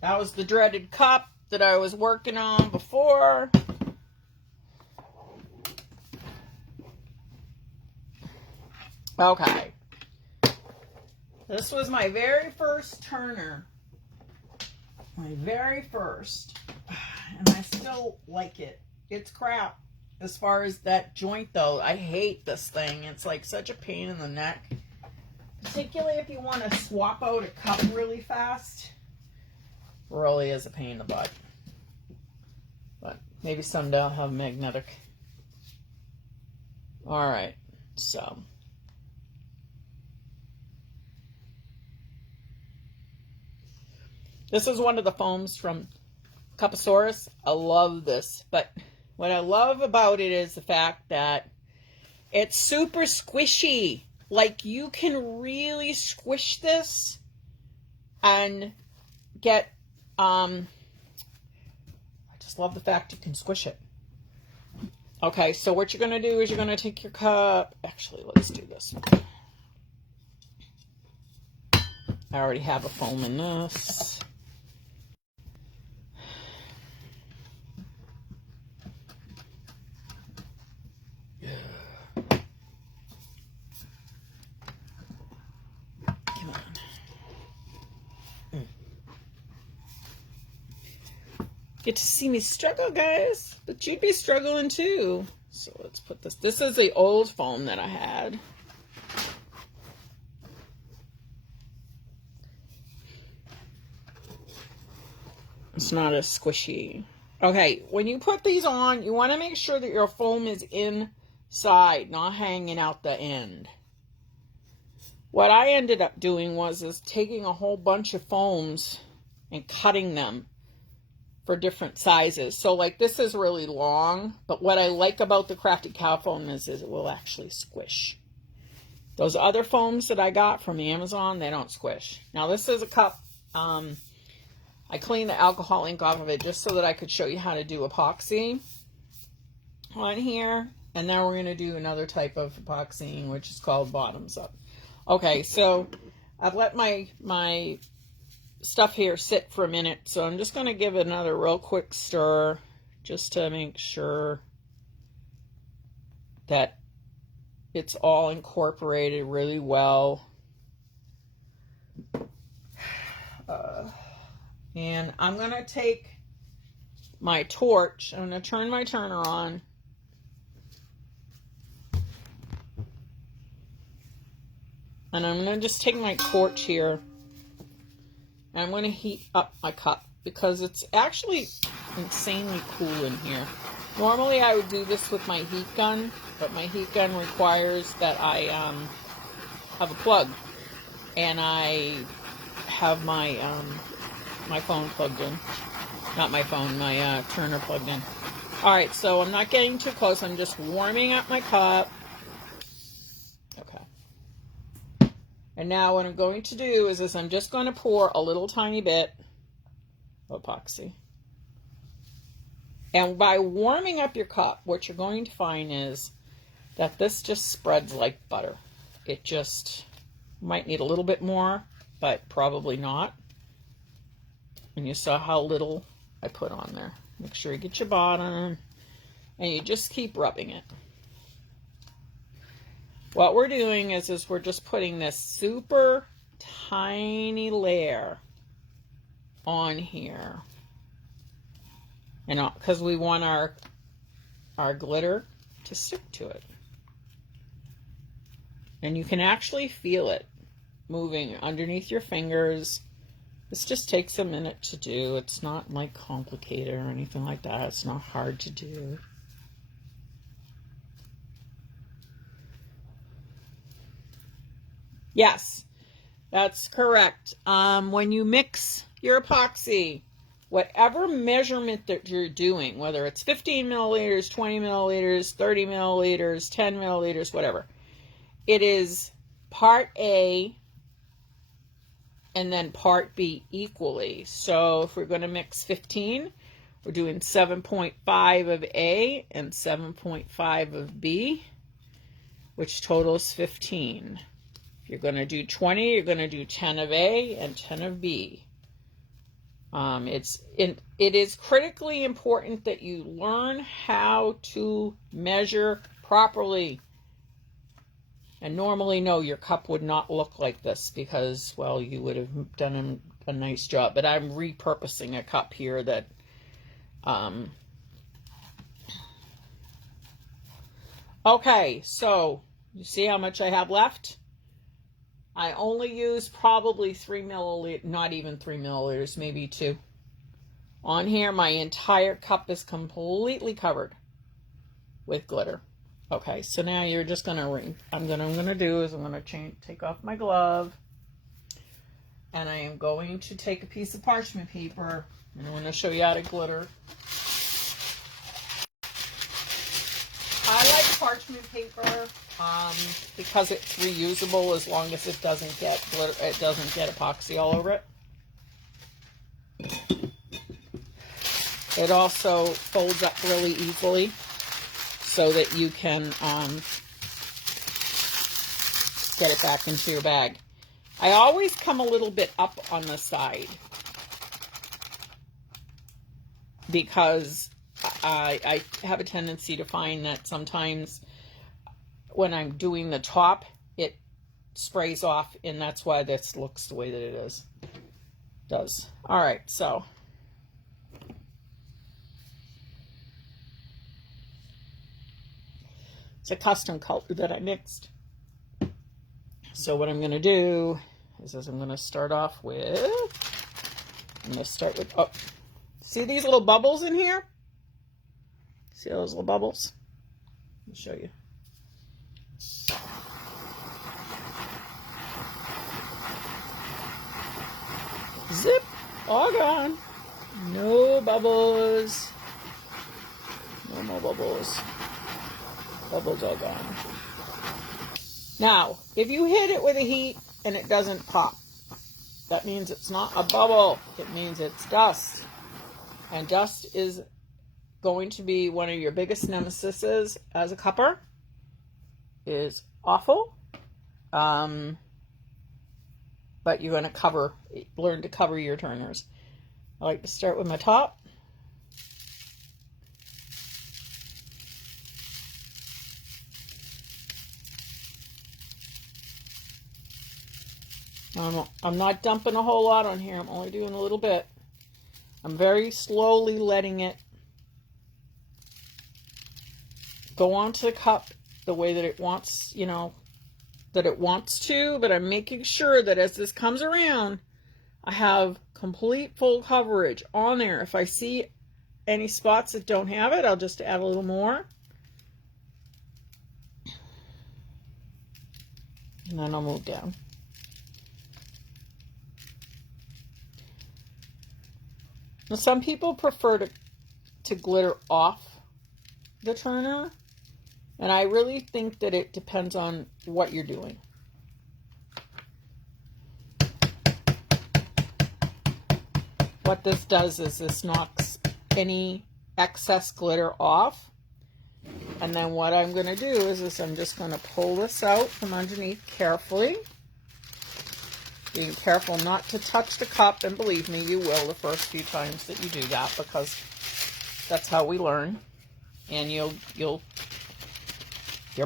That was the dreaded cup that I was working on before. Okay. This was my very first turner. My very first. And I still like it. It's crap. As far as that joint though, I hate this thing. It's like such a pain in the neck. Particularly if you want to swap out a cup really fast. Really is a pain in the butt. But maybe someday I'll have magnetic. Alright, so. This is one of the foams from Cuposaurus. I love this, but what I love about it is the fact that it's super squishy. Like, you can really squish this and get, I just love the fact you can squish it. Okay, so what you're going to do is you're going to take your cup. Actually, let's do this. I already have a foam in this. Get to see me struggle, guys. But you'd be struggling too. So let's put this. This is the old foam that I had. It's not as squishy. Okay, when you put these on, you want to make sure that your foam is inside, not hanging out the end. What I ended up doing was taking a whole bunch of foams and cutting them for different sizes. So like this is really long, but what I like about the Crafted Cow foam is it will actually squish. Those other foams that I got from Amazon, they don't squish. Now this is a cup. I cleaned the alcohol ink off of it just so that I could show you how to do epoxy on here. And now we're going to do another type of epoxying, which is called bottoms up. Okay, so I've let my stuff here sit for a minute. So I'm just going to give it another real quick stir just to make sure that it's all incorporated really well. And I'm going to take my torch. I'm going to turn my turner on. And I'm going to just take my torch here. And I'm going to heat up my cup because it's actually insanely cool in here. Normally I would do this with my heat gun, but my heat gun requires that I have a plug. And I have my my phone plugged in. Not my phone, my turner plugged in. Alright, so I'm not getting too close. I'm just warming up my cup. Okay. And now what I'm going to do is I'm just going to pour a little tiny bit of epoxy. And by warming up your cup, what you're going to find is that this just spreads like butter. It just might need a little bit more, but probably not. And you saw how little I put on there. Make sure you get your bottom, and you just keep rubbing it. What we're doing is we're just putting this super tiny layer on here. And because we want our glitter to stick to it. And you can actually feel it moving underneath your fingers. This just takes a minute to do. It's not like complicated or anything like that. It's not hard to do. Yes, that's correct. When you mix your epoxy, whatever measurement that you're doing, whether it's 15 milliliters, 20 milliliters, 30 milliliters, 10 milliliters, whatever, it is part A and then part B equally. So if we're going to mix 15, we're doing 7.5 of A and 7.5 of B, which totals 15. If you're going to do 20, you're going to do 10 of A and 10 of B. It is critically important that you learn how to measure properly. And normally, no, your cup would not look like this because, well, you would have done a nice job. But I'm repurposing a cup here that, okay, so you see how much I have left? I only use probably 3 milliliters, not even 3 milliliters, maybe 2. On here, my entire cup is completely covered with glitter. Okay, so now you're just gonna ring. I'm gonna do is I'm gonna take off my glove, and I am going to take a piece of parchment paper, and I'm gonna show you how to glitter. I like parchment paper because it's reusable as long as it doesn't get glitter. It doesn't get epoxy all over it. It also folds up really easily, so that you can get it back into your bag. I always come a little bit up on the side because I have a tendency to find that sometimes when I'm doing the top, it sprays off, and that's why this looks the way that it does. All right, so it's a custom color that I mixed. So what I'm going to do is I'm going to start off with, See these little bubbles in here? See those little bubbles? Let me show you. Zip, all gone. No bubbles. No more bubbles. Bubbles all gone. Now, if you hit it with a heat and it doesn't pop, that means it's not a bubble. It means it's dust. And dust is going to be one of your biggest nemesises as a cupper. It is awful. But you're going to learn to cover your turners. I like to start with my top. I'm not dumping a whole lot on here. I'm only doing a little bit. I'm very slowly letting it go onto the cup the way that it wants, you know, that it wants to, but I'm making sure that as this comes around, I have complete full coverage on there. If I see any spots that don't have it, I'll just add a little more. And then I'll move down. Now, some people prefer to glitter off the turner, and I really think that it depends on what you're doing. What this does is this knocks any excess glitter off, and then what I'm going to do is I'm just going to pull this out from underneath carefully. Be careful not to touch the cup, and believe me, you will the first few times that you do that, because that's how we learn. And your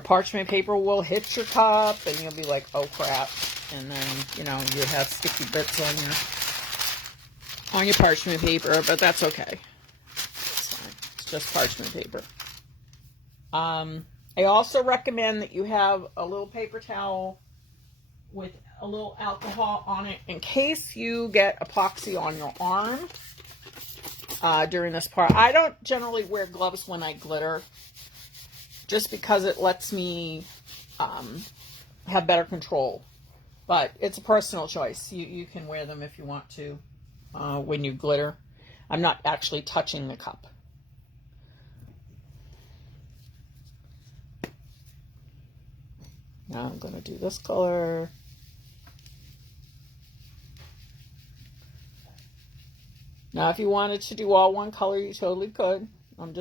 parchment paper will hit your cup, and you'll be like, oh crap. And then, you know, you have sticky bits on your parchment paper, but that's okay. It's fine. It's just parchment paper. I also recommend that you have a little paper towel with a little alcohol on it in case you get epoxy on your arm during this part. I don't generally wear gloves when I glitter, just because it lets me have better control. But it's a personal choice. You can wear them if you want to when you glitter. I'm not actually touching the cup. Now I'm going to do this color. Now, if you wanted to do all one color, you totally could. I'm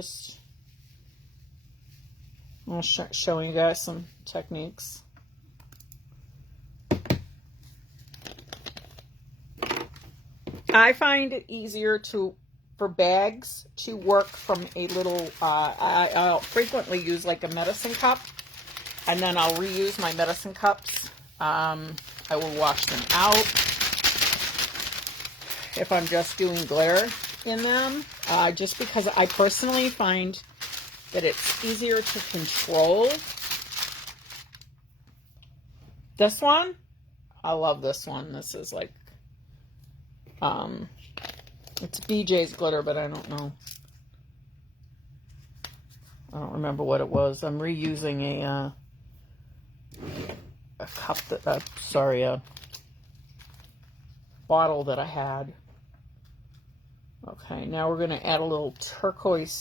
showing you guys some techniques. I find it easier for bags to work from a little, I'll frequently use like a medicine cup, and then I'll reuse my medicine cups. I will wash them out if I'm just doing glitter in them, just because I personally find that it's easier to control. This one, I love this one. This is like, it's BJ's glitter, but I don't know. I don't remember what it was. I'm reusing a cup that, a bottle that I had. Okay, now we're going to add a little turquoise.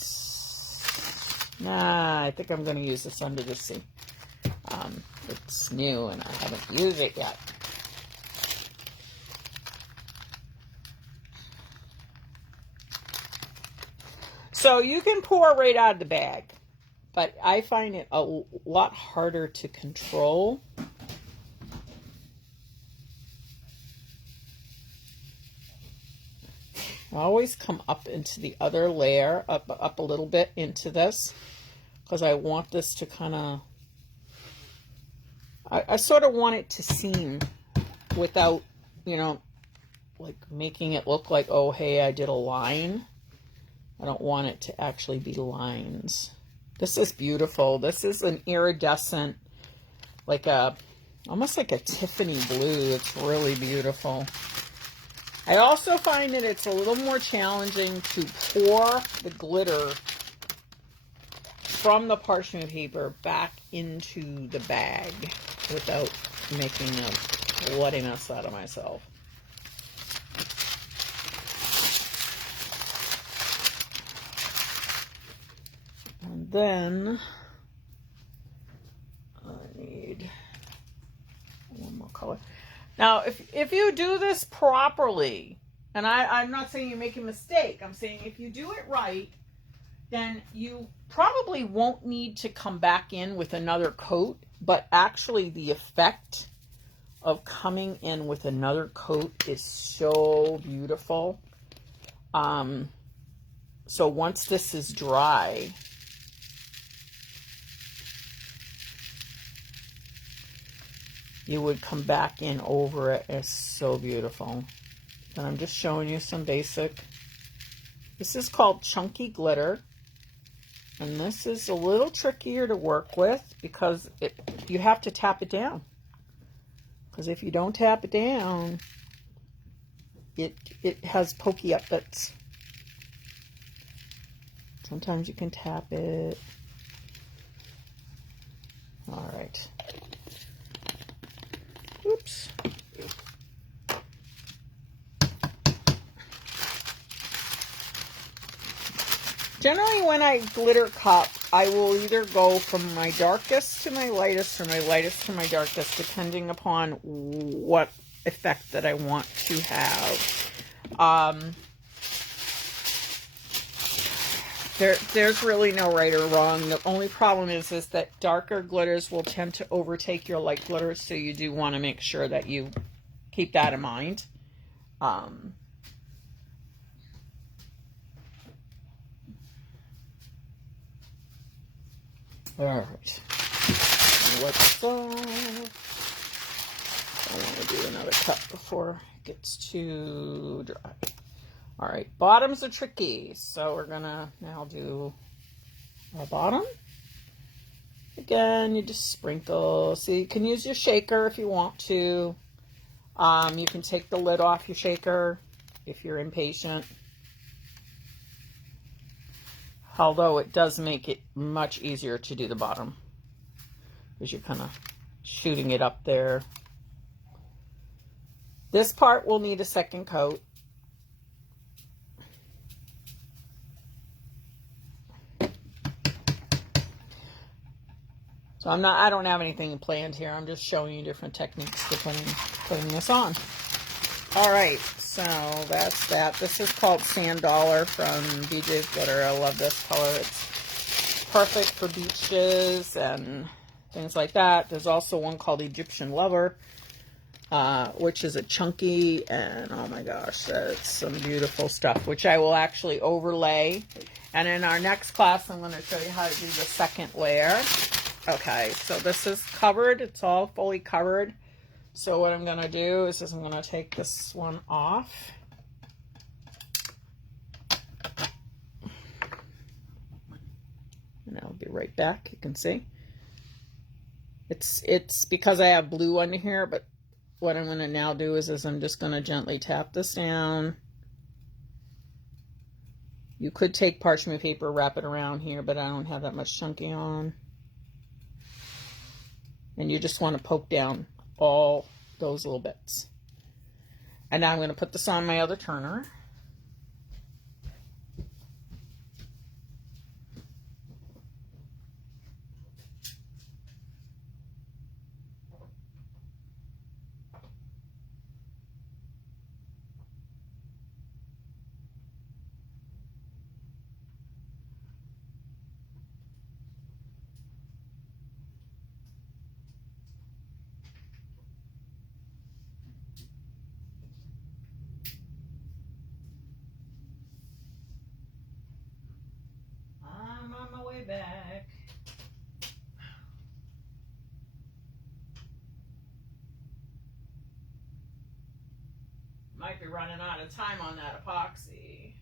Nah, I think I'm going to use this under the sea. It's new and I haven't used it yet. So you can pour right out of the bag, but I find it a lot harder to control. I always come up into the other layer, up a little bit into this, because I want this to kind of, I sort of want it to seem without, you know, like making it look like, oh, hey, I did a line. I don't want it to actually be lines. This is beautiful. This is an iridescent, like almost like a Tiffany blue. It's really beautiful. I also find that it's a little more challenging to pour the glitter from the parchment paper back into the bag without making a bloody mess out of myself. And then I need one more color. Now, if you do this properly, and I'm not saying you make a mistake, I'm saying if you do it right, then you probably won't need to come back in with another coat, but actually the effect of coming in with another coat is so beautiful. So once this is dry, you would come back in over it. It's so beautiful. And I'm just showing you some basic. This is called chunky glitter. And this is a little trickier to work with because you have to tap it down. Because if you don't tap it down, it has pokey up bits. Sometimes you can tap it. All right. Oops. Generally, when I glitter cup, I will either go from my darkest to my lightest, or my lightest to my darkest, depending upon what effect that I want to have. There's really no right or wrong. The only problem is that darker glitters will tend to overtake your light glitters, so you do want to make sure that you keep that in mind. All right. Let's I want to do another cut before it gets too dry. All right, bottoms are tricky, so we're gonna now do our bottom. Again, you just sprinkle. So you can use your shaker if you want to. You can take the lid off your shaker if you're impatient. Although it does make it much easier to do the bottom because you're kind of shooting it up there. This part will need a second coat. So I don't have anything planned here. I'm just showing you different techniques for putting this on. All right, so that's that. This is called Sand Dollar from BJ's Glitter. I love this color. It's perfect for beaches and things like that. There's also one called Egyptian Lover, which is a chunky, and oh my gosh, that's some beautiful stuff, which I will actually overlay. And in our next class, I'm going to show you how to do the second layer. Okay, so this is covered. It's all fully covered. So what I'm going to do is I'm going to take this one off. And I'll be right back. You can see. It's because I have blue under here, but what I'm going to now do is I'm just going to gently tap this down. You could take parchment paper, wrap it around here, but I don't have that much chunky on. And you just want to poke down all those little bits. And now I'm going to put this on my other turner. I'm on my way back. Might be running out of time on that epoxy.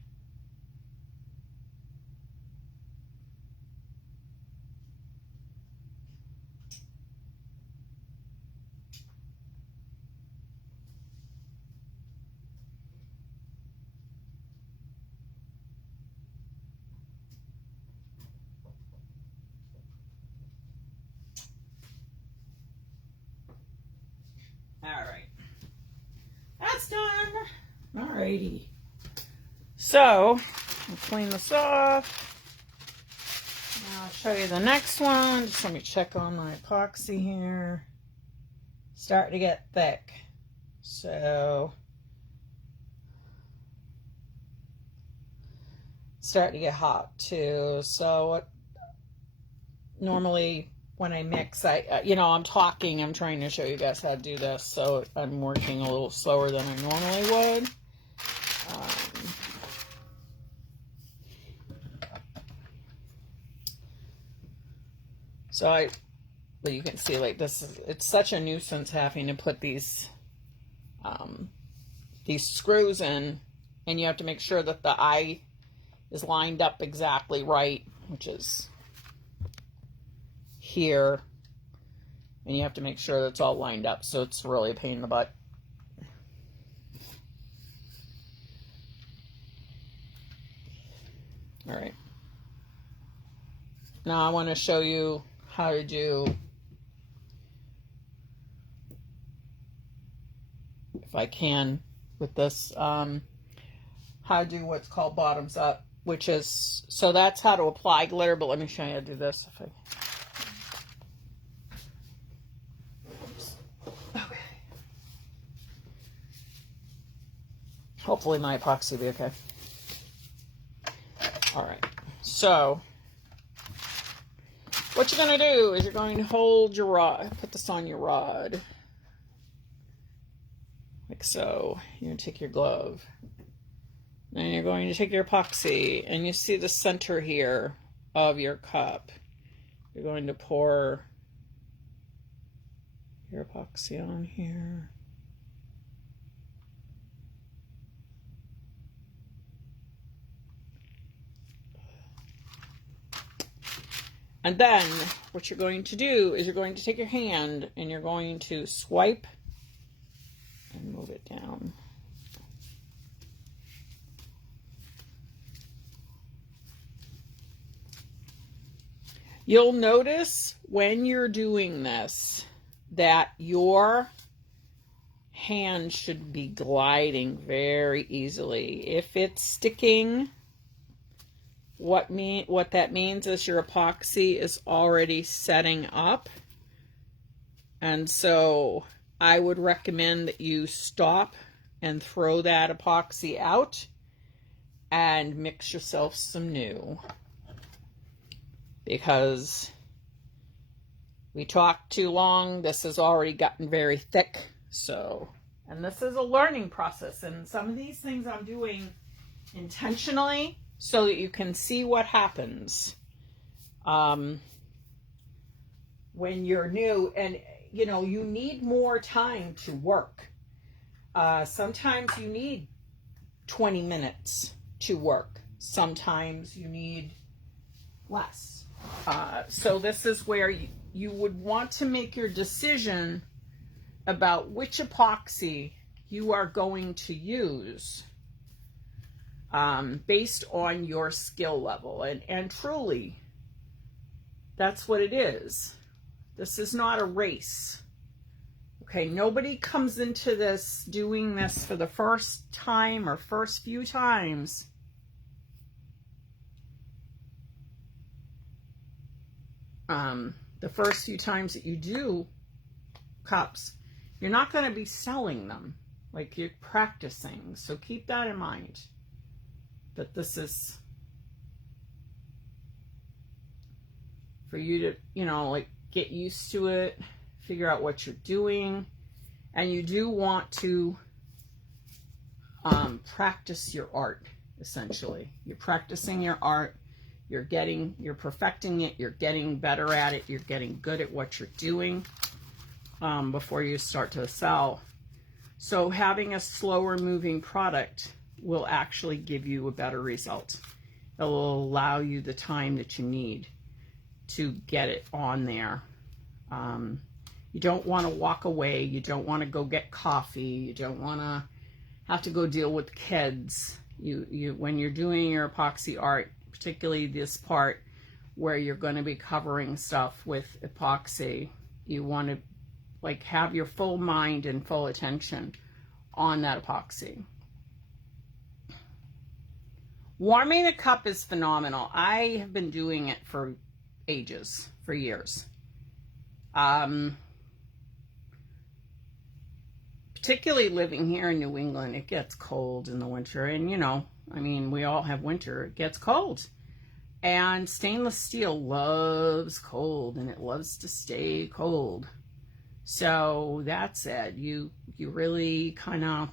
Alrighty. So, I'll clean this off. Now I'll show you the next one. Just let me check on my epoxy here. Starting to get thick. So, starting to get hot too. So, what normally when I mix, I'm talking, I'm trying to show you guys how to do this, so I'm working a little slower than I normally would. But you can see, like, it's such a nuisance having to put these screws in, and you have to make sure that the eye is lined up exactly right, which is here, and you have to make sure that it's all lined up, so it's really a pain in the butt. All right, now I want to show you how to do, if I can with this, how to do what's called bottoms up, which is, so that's how to apply glitter, but let me show you how to do this. Okay. Hopefully my epoxy will be okay. All right, so what you're going to do is you're going to hold your rod, put this on your rod, like so. You're going to take your glove, and you're going to take your epoxy, and you see the center here of your cup. You're going to pour your epoxy on here. And then what you're going to do is you're going to take your hand and you're going to swipe and move it down. You'll notice when you're doing this that your hand should be gliding very easily. If it's sticking, what that means is your epoxy is already setting up. And so I would recommend that you stop and throw that epoxy out and mix yourself some new, because we talked too long. This has already gotten very thick. So, and this is a learning process, and some of these things I'm doing intentionally so that you can see what happens when you're new. And you need more time to work. Sometimes you need 20 minutes to work. Sometimes you need less. So this is where you would want to make your decision about which epoxy you are going to use based on your skill level. And truly, that's what it is. This is not a race. Okay, nobody comes into this doing this for the first time or first few times the first few times that you do cups, you're not going to be selling them. Like, you're practicing. So keep that in mind, that this is for you to, like, get used to it, figure out what you're doing. And you do want to practice your art, essentially. You're practicing your art. You're perfecting it. You're getting better at it. You're getting good at what you're doing before you start to sell. So having a slower moving product will actually give you a better result. It will allow you the time that you need to get it on there. You don't want to walk away. You don't want to go get coffee. You don't want to have to go deal with kids. When you're doing your epoxy art, particularly this part where you're going to be covering stuff with epoxy, you want to have your full mind and full attention on that epoxy. Warming the cup is phenomenal. I have been doing it for ages, for years. Particularly living here in New England, it gets cold in the winter. And, you know, I mean, we all have winter. It gets cold. And stainless steel loves cold, and it loves to stay cold. So that said, you really kind of,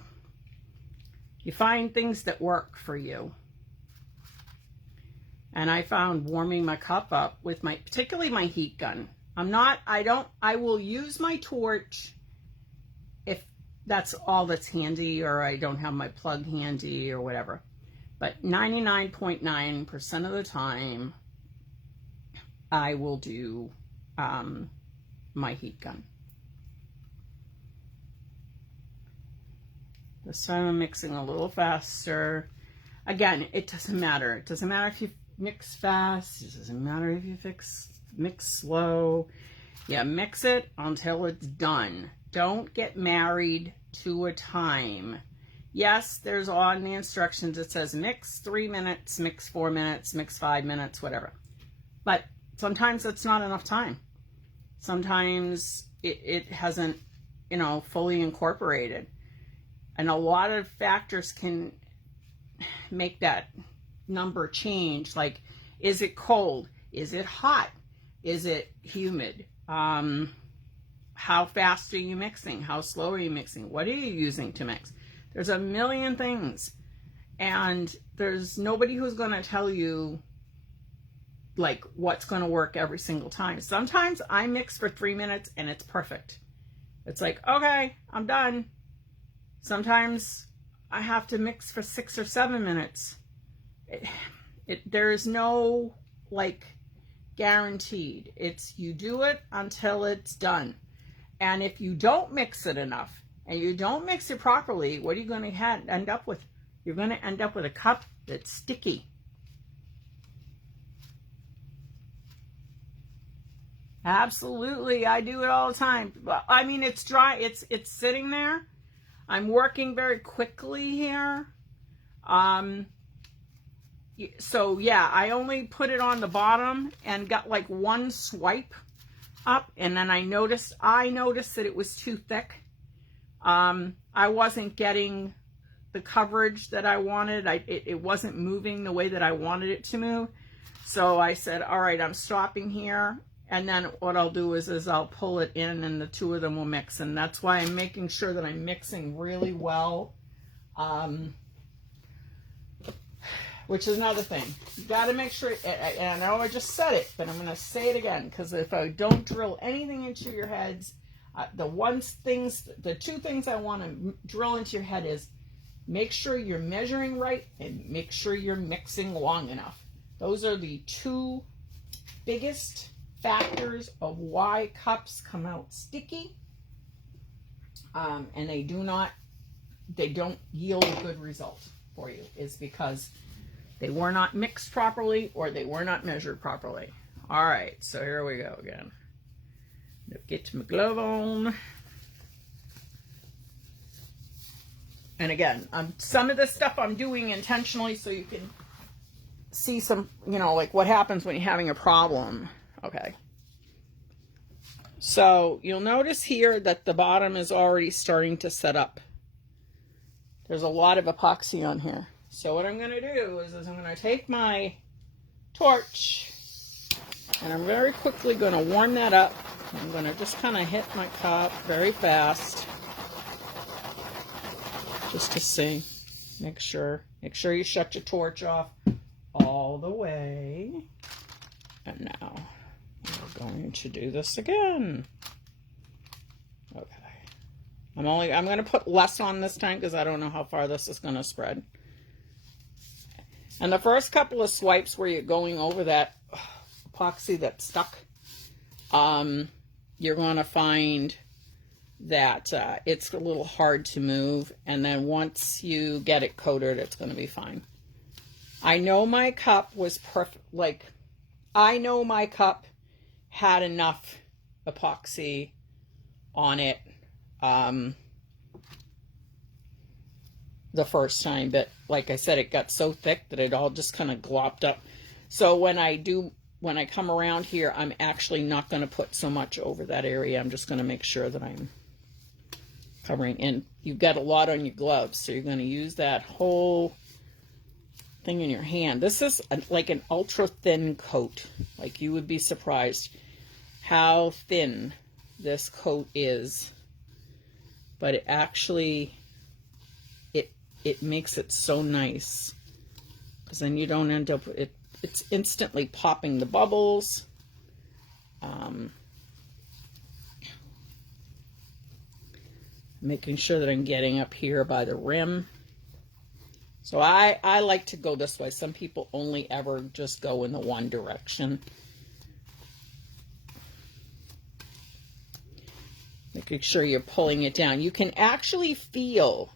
you find things that work for you. And I found warming my cup up with particularly my heat gun. I will use my torch if that's all that's handy, or I don't have my plug handy or whatever. But 99.9% of the time, I will do my heat gun. This time I'm mixing a little faster. Again, it doesn't matter. It doesn't matter if you mix fast. It doesn't matter if you mix slow. Yeah, mix it until it's done. Don't get married to a time. Yes, there's on the instructions, it says mix 3 minutes, mix 4 minutes, mix 5 minutes, whatever. But sometimes it's not enough time. Sometimes it hasn't, you know, fully incorporated. And a lot of factors can make that number change. Like, is it cold? Is it hot? Is it humid? How fast are you mixing? How slow are you mixing? What are you using to mix? There's a million things, and there's nobody who's going to tell you like what's going to work every single time. Sometimes I mix for 3 minutes and it's perfect. It's like, okay, I'm done. Sometimes I have to mix for 6 or 7 minutes. There's no like guaranteed. It's you do it until it's done. And if you don't mix it enough, and you don't mix it properly, what are you going to end up with? You're going to end up with a cup that's sticky. Absolutely, I do it all the time. I mean, it's dry. It's sitting there. I'm working very quickly here. So yeah, I only put it on the bottom and got like one swipe up, and then I noticed that it was too thick. I wasn't getting the coverage that I wanted. It wasn't moving the way that I wanted it to move. So I said, all right, I'm stopping here. And then what I'll do is I'll pull it in, and the two of them will mix. And that's why I'm making sure that I'm mixing really well. Which is another thing. You got to make sure, and I know I just said it, but I'm going to say it again, because if I don't drill anything into your heads, the two things I want to drill into your head is make sure you're measuring right and make sure you're mixing long enough. Those are the two biggest factors of why cups come out sticky, and they don't yield a good result for you, is because they were not mixed properly or they were not measured properly. All right, so here we go again. Get my glove on. And again, some of this stuff I'm doing intentionally so you can see some, you know, like what happens when you're having a problem. Okay. So you'll notice here that the bottom is already starting to set up. There's a lot of epoxy on here. So what I'm going to do is I'm going to take my torch and I'm very quickly going to warm that up. I'm going to just kind of hit my cup very fast just to see. Make sure you shut your torch off all the way. And now we're going to do this again. Okay. I'm going to put less on this time because I don't know how far this is going to spread. And the first couple of swipes where you're going over that epoxy that's stuck, you're going to find that it's a little hard to move. And then once you get it coated, it's going to be fine. I know my cup was perfect. Like, I know my cup had enough epoxy on it the first time, but like I said, it got so thick that it all just kind of glopped up. So when I come around here, I'm actually not going to put so much over that area. I'm just going to make sure that I'm covering. And you've got a lot on your gloves, so you're going to use that whole thing in your hand. This is like an ultra thin coat. Like, you would be surprised how thin this coat is, but it actually it makes it so nice, because then you don't end up it's instantly popping the bubbles. Making sure that I'm getting up here by the rim. So I like to go this way. Some people only ever just go in the one direction. Making sure you're pulling it down. You can actually feel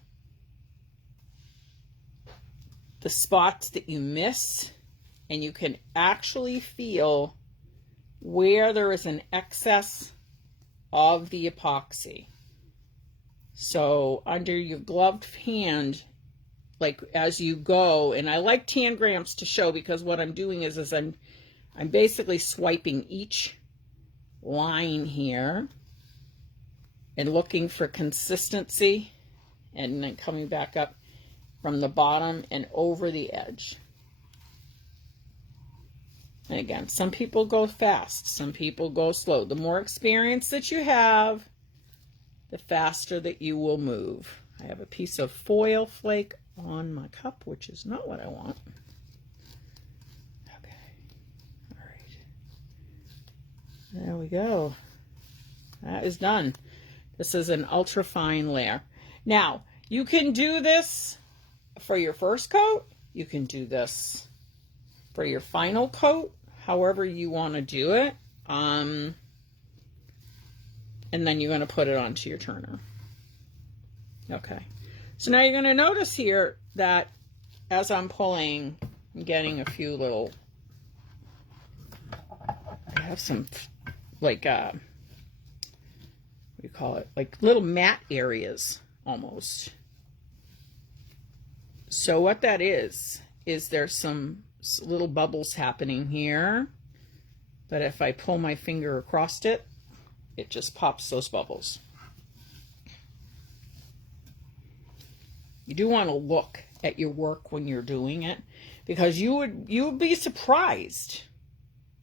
the spots that you miss, and you can actually feel where there is an excess of the epoxy. So under your gloved hand, like as you go, and I like tangrams to show, because what I'm doing is I'm basically swiping each line here and looking for consistency, and then coming back up from the bottom and over the edge. And again, some people go fast, some people go slow. The more experience that you have, the faster that you will move. I have a piece of foil flake on my cup, which is not what I want. Okay. All right. There we go. That is done. This is an ultra fine layer. Now, you can do this for your first coat. You can do this for your final coat, however you want to do it. And then you're going to put it onto your turner. Okay. So now you're going to notice here that as I'm pulling, I'm getting a few little, I have some like, what do you call it? Like little matte areas almost. So what that is there's some little bubbles happening here, but if I pull my finger across it, it just pops those bubbles. You do want to look at your work when you're doing it, because you would be surprised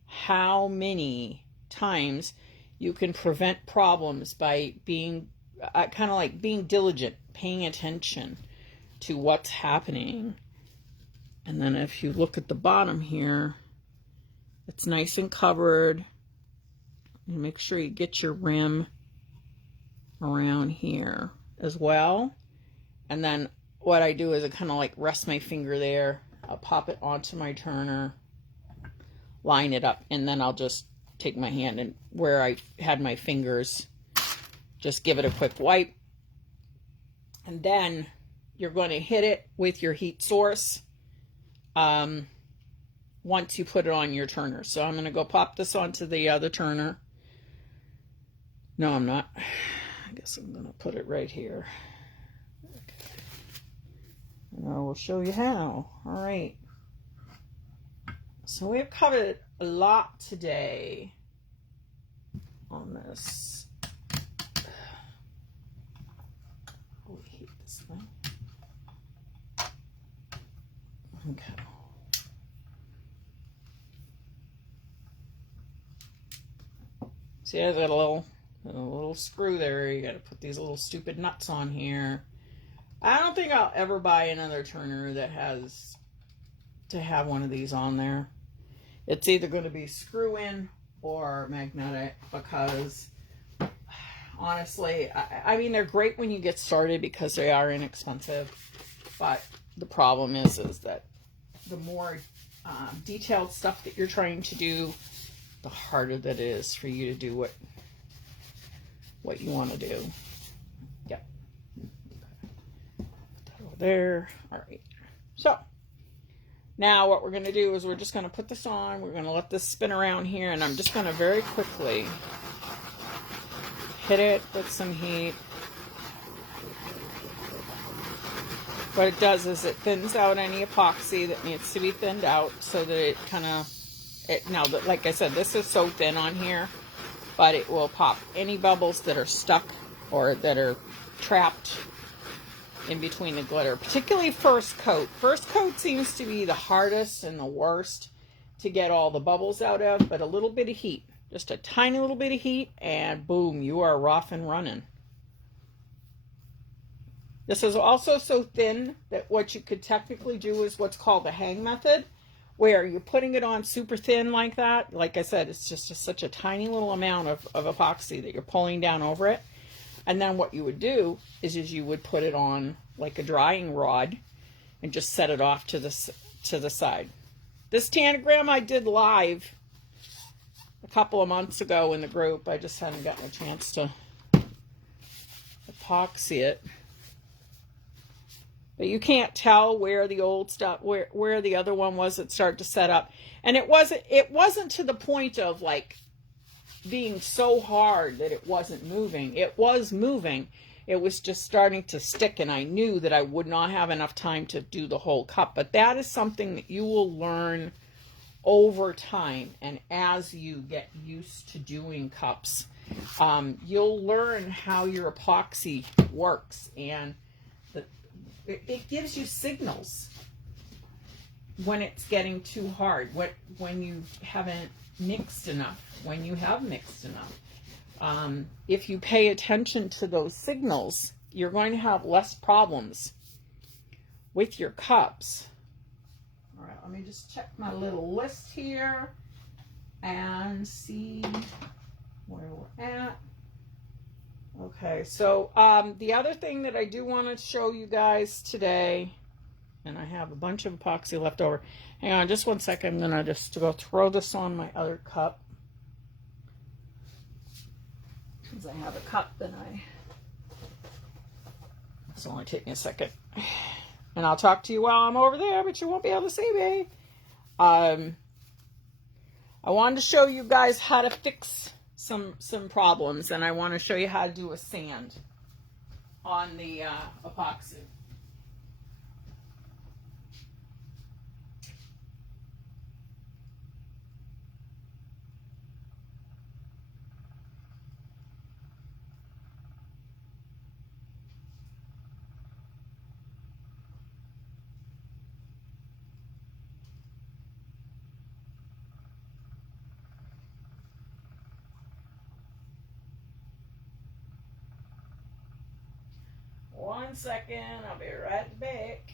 how many times you can prevent problems by being kind of like being diligent, paying attention to what's happening. And then if you look at the bottom here, it's nice and covered. And make sure you get your rim around here as well. And then what I do is I kind of like rest my finger there. I'll pop it onto my turner, line it up, and then I'll just take my hand and where I had my fingers, just give it a quick wipe. And then you're going to hit it with your heat source once you put it on your turner. So I'm going to go pop this onto the other turner. No, I'm not. I guess I'm going to put it right here. Okay. And I will show you how. All right. So we've covered a lot today on this. Oh, I hate this thing. Okay. See, I've got a little screw there. You got to put these little stupid nuts on here. I don't think I'll ever buy another turner that has to have one of these on there. It's either going to be screw in or magnetic, because honestly, I mean, they're great when you get started because they are inexpensive, but the problem is that the more detailed stuff that you're trying to do, the harder that it is for you to do what you want to do. Yep. Put that over there. All right. So now what we're going to do is we're just going to put this on. We're going to let this spin around here, and I'm just going to very quickly hit it with some heat. what it does is it thins out any epoxy that needs to be thinned out, so that it kind of, now that, like I said, this is so thin on here, but it will pop any bubbles that are stuck or that are trapped in between the glitter, particularly first coat. First coat seems to be the hardest and the worst to get all the bubbles out of, but a little bit of heat, just a tiny little bit of heat, and boom, you are off and running. This is also so thin that what you could technically do is what's called the hang method, where you're putting it on super thin like that. Like I said, it's just such a tiny little amount of epoxy that you're pulling down over it. And then what you would do is you would put it on like a drying rod and just set it off to the side. This tanagram I did live a couple of months ago in the group. I just hadn't gotten a chance to epoxy it. But you can't tell where the old stuff, where the other one was that started to set up. And it wasn't to the point of like being so hard that it wasn't moving. It was moving. It was just starting to stick, and I knew that I would not have enough time to do the whole cup. But that is something that you will learn over time, and as you get used to doing cups, you'll learn how your epoxy works, and it gives you signals when it's getting too hard, when you haven't mixed enough, when you have mixed enough. If you pay attention to those signals, you're going to have less problems with your cups. All right, let me just check my little list here and see where we're at. Okay, so the other thing that I do want to show you guys today, and I have a bunch of epoxy left over. Hang on just one second. I'm going to just go throw this on my other cup, because I have a cup and it's only taking a second. And I'll talk to you while I'm over there, but you won't be able to see me. I wanted to show you guys how to fix some problems, and I want to show you how to do a sand on the epoxy. One second, I'll be right back.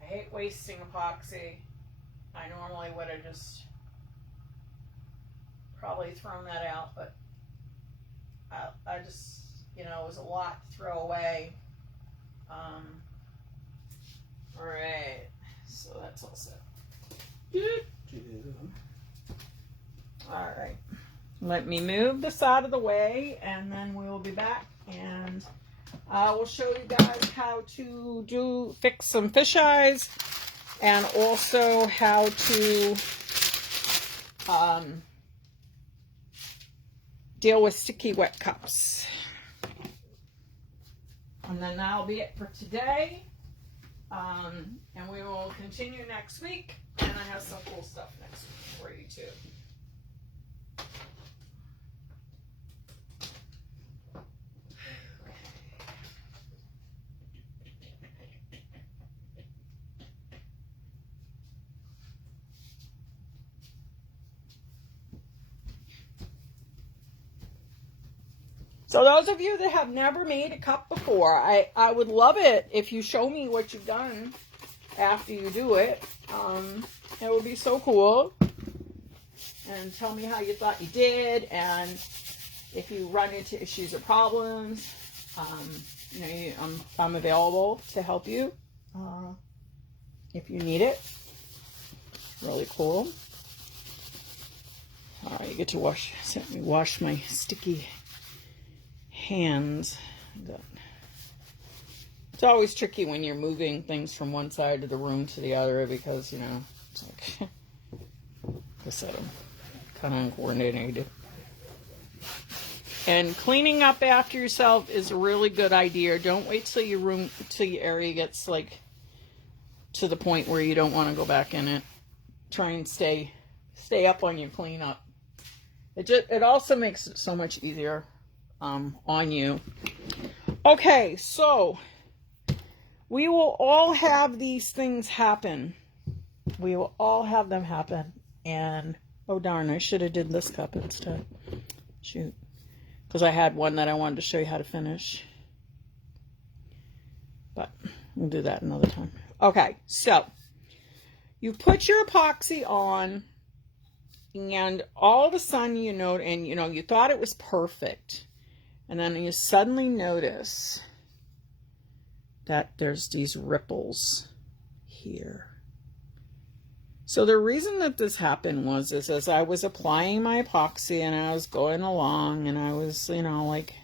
I hate wasting epoxy. I normally would have just probably thrown that out, but I just, you know, it was a lot to throw away. All right, so that's all set. All right, let me move this out of the way, and then we will be back, and I will show you guys how to fix some fish eyes, and also how to deal with sticky wet cups. And then that'll be it for today. And we will continue next week. And I have some cool stuff next week for you too. So those of you that have never made a cup before, I would love it if you show me what you've done after you do it. It would be so cool. And tell me how you thought you did, and if you run into issues or problems, you know, I'm available to help you if you need it. Really cool. All right, you get to let me wash my sticky hands. It's always tricky when you're moving things from one side of the room to the other because, you know, it's like, like I said, I'm kind of uncoordinated. And cleaning up after yourself is a really good idea. Don't wait till your area gets like to the point where you don't want to go back in it. Try and stay up on your cleanup. It also makes it so much easier on you. Okay, so we will all have these things happen. We will all have them happen. And oh darn, I should have did this cup instead. Shoot. Because I had one that I wanted to show you how to finish. But we'll do that another time. Okay, so you put your epoxy on, and all of a sudden you thought it was perfect. And then you suddenly notice that there's these ripples here. So the reason that this happened was as I was applying my epoxy and I was going along and I was, like,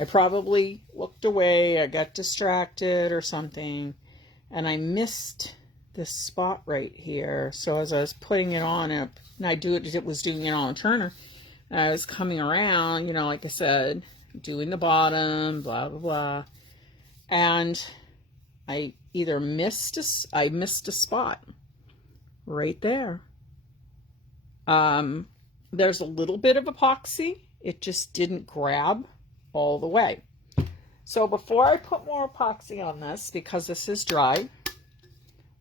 I probably looked away, I got distracted or something, and I missed this spot right here. So as I was putting it on, and it was doing it on a turner, and I was coming around, like I said, doing the bottom, blah, blah, blah, and I either missed a spot right there. There's a little bit of epoxy. It just didn't grab all the way. So before I put more epoxy on this, because this is dry,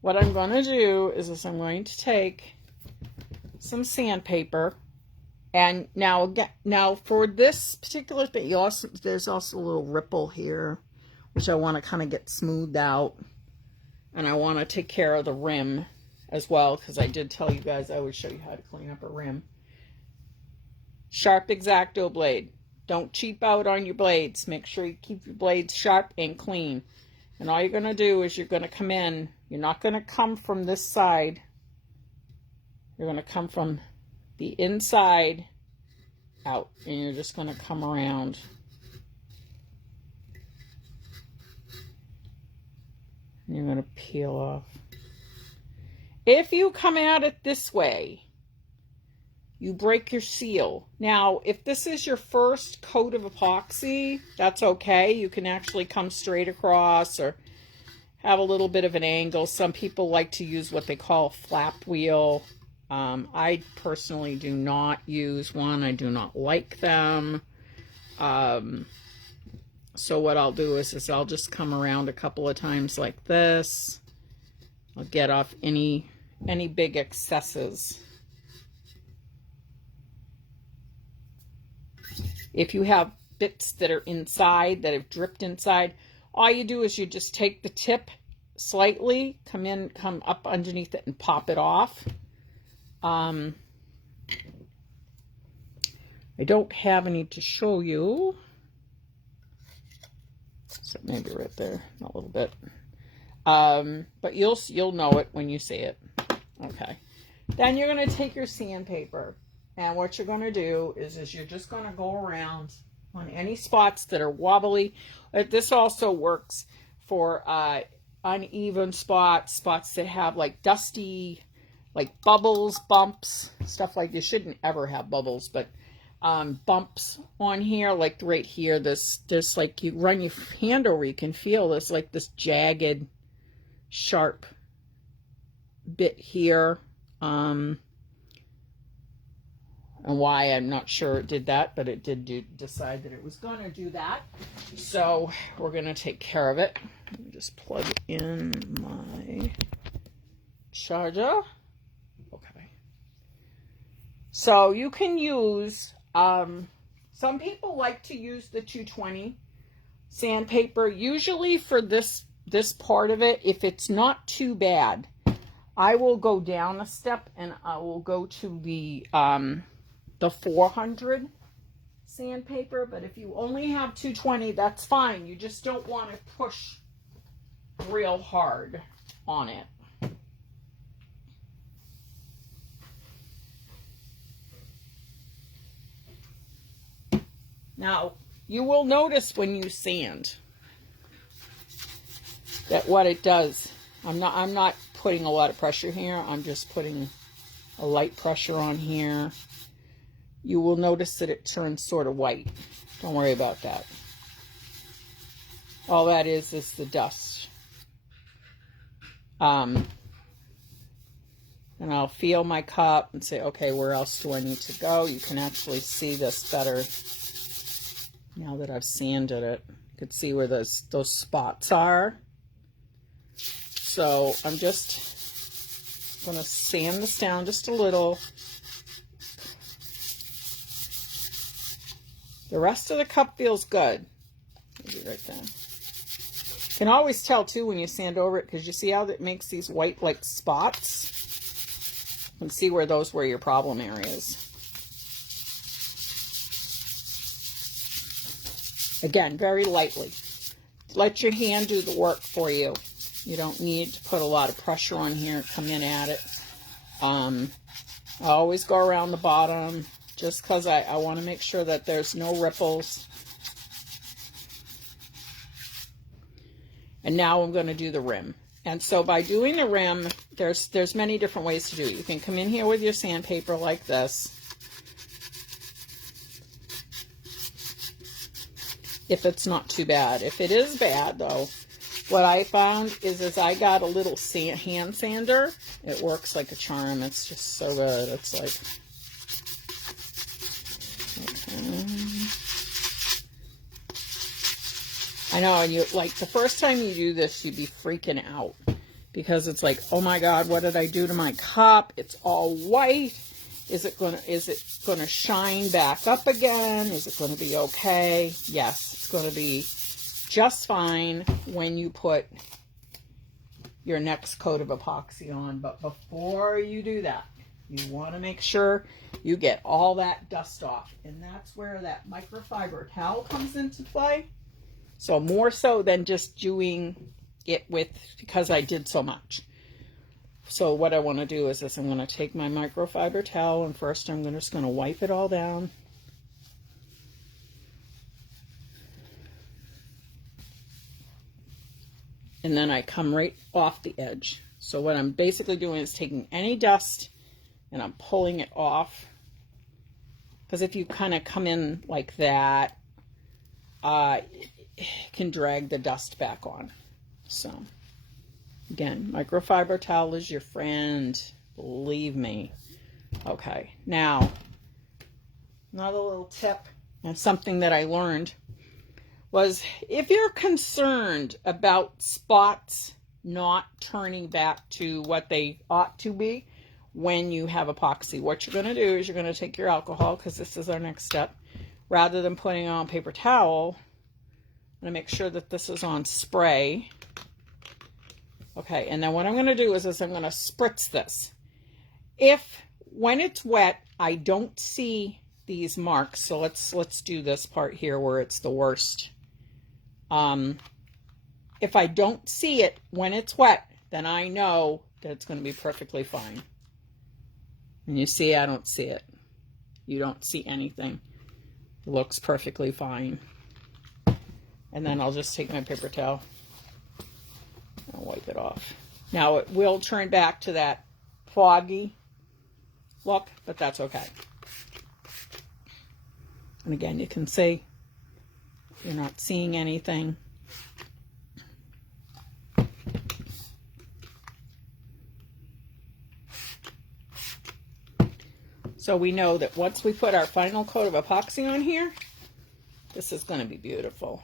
what I'm going to do is I'm going to take some sandpaper. And now for this particular thing, there's also a little ripple here, which I want to kind of get smoothed out. And I want to take care of the rim as well, because I did tell you guys I would show you how to clean up a rim. Sharp X-Acto blade. Don't cheap out on your blades. Make sure you keep your blades sharp and clean. And all you're going to do is you're going to come in. You're not going to come from this side. You're going to come from the inside out. And you're just going to come around. And you're going to peel off. If you come at it this way, you break your seal. Now, if this is your first coat of epoxy, that's okay. You can actually come straight across or have a little bit of an angle. Some people like to use what they call a flap wheel. I personally do not use one. I do not like them. So what I'll do is I'll just come around a couple of times like this. I'll get off any big excesses. If you have bits that are inside, that have dripped inside, all you do is you just take the tip slightly, come up underneath it and pop it off. I don't have any to show you. So maybe right there, a little bit. But you'll know it when you see it. Okay. Then you're going to take your sandpaper. And what you're going to do is you're just going to go around on any spots that are wobbly. This also works for uneven spots that have like dusty, like bubbles, bumps, stuff like this. You shouldn't ever have bubbles, but bumps on here, like right here. There's like, you run your hand over, you can feel this, like this jagged, sharp bit here. And why, I'm not sure it did that, but it did decide that it was going to do that. So we're going to take care of it. Let me just plug in my charger. Okay. So you can use, some people like to use the 220 sandpaper. Usually for this part of it, if it's not too bad, I will go down a step and I will go to the 400 sandpaper. But if you only have 220, that's fine. You just don't want to push real hard on it. Now, you will notice when you sand that what it does, I'm not putting a lot of pressure here. I'm just putting a light pressure on here. You will notice that it turns sort of white. Don't worry about that. All that is the dust. And I'll feel my cup and say, okay, where else do I need to go? You can actually see this better now that I've sanded it. You can see where those spots are. So I'm just going to sand this down just a little. The rest of the cup feels good. Maybe right there. You can always tell too when you sand over it, because you see how it makes these white like spots? You can see where those were your problem areas. Again, very lightly. Let your hand do the work for you. You don't need to put a lot of pressure on here. Come in at it. I always go around the bottom just because I want to make sure that there's no ripples. And now I'm going to do the rim. And so by doing the rim, there's many different ways to do it. You can come in here with your sandpaper like this. If it's not too bad. If it is bad, though, what I found is I got a little hand sander. It works like a charm. It's just so good. It's like... Okay. I know, and you like the first time you do this, you'd be freaking out because it's like, oh my God, what did I do to my cup? It's all white. Is it gonna shine back up again? Is it gonna be okay? Yes, it's gonna be just fine when you put your next coat of epoxy on. But before you do that, you want to make sure you get all that dust off. And that's where that microfiber towel comes into play. So more so than just doing it with, because I did so much. So what I want to do is this. I'm going to take my microfiber towel, and first I'm just going to wipe it all down. And then I come right off the edge. So what I'm basically doing is taking any dust and I'm pulling it off. Because if you kind of come in like that, it can drag the dust back on. So again, microfiber towel is your friend. Believe me. Okay, now another little tip and something that I learned was if you're concerned about spots not turning back to what they ought to be when you have epoxy, what you're going to do is you're going to take your alcohol, because this is our next step. Rather than putting on paper towel, I'm going to make sure that this is on spray. Okay, and then what I'm going to do is I'm going to spritz this. If when it's wet, I don't see these marks, so let's do this part here where it's the worst. If I don't see it when it's wet, then I know that it's going to be perfectly fine. And you see, I don't see it. You don't see anything. It looks perfectly fine. And then I'll just take my paper towel and wipe it off. Now it will turn back to that foggy look, but that's okay. And again, you can see you're not seeing anything. So we know that once we put our final coat of epoxy on here, this is going to be beautiful.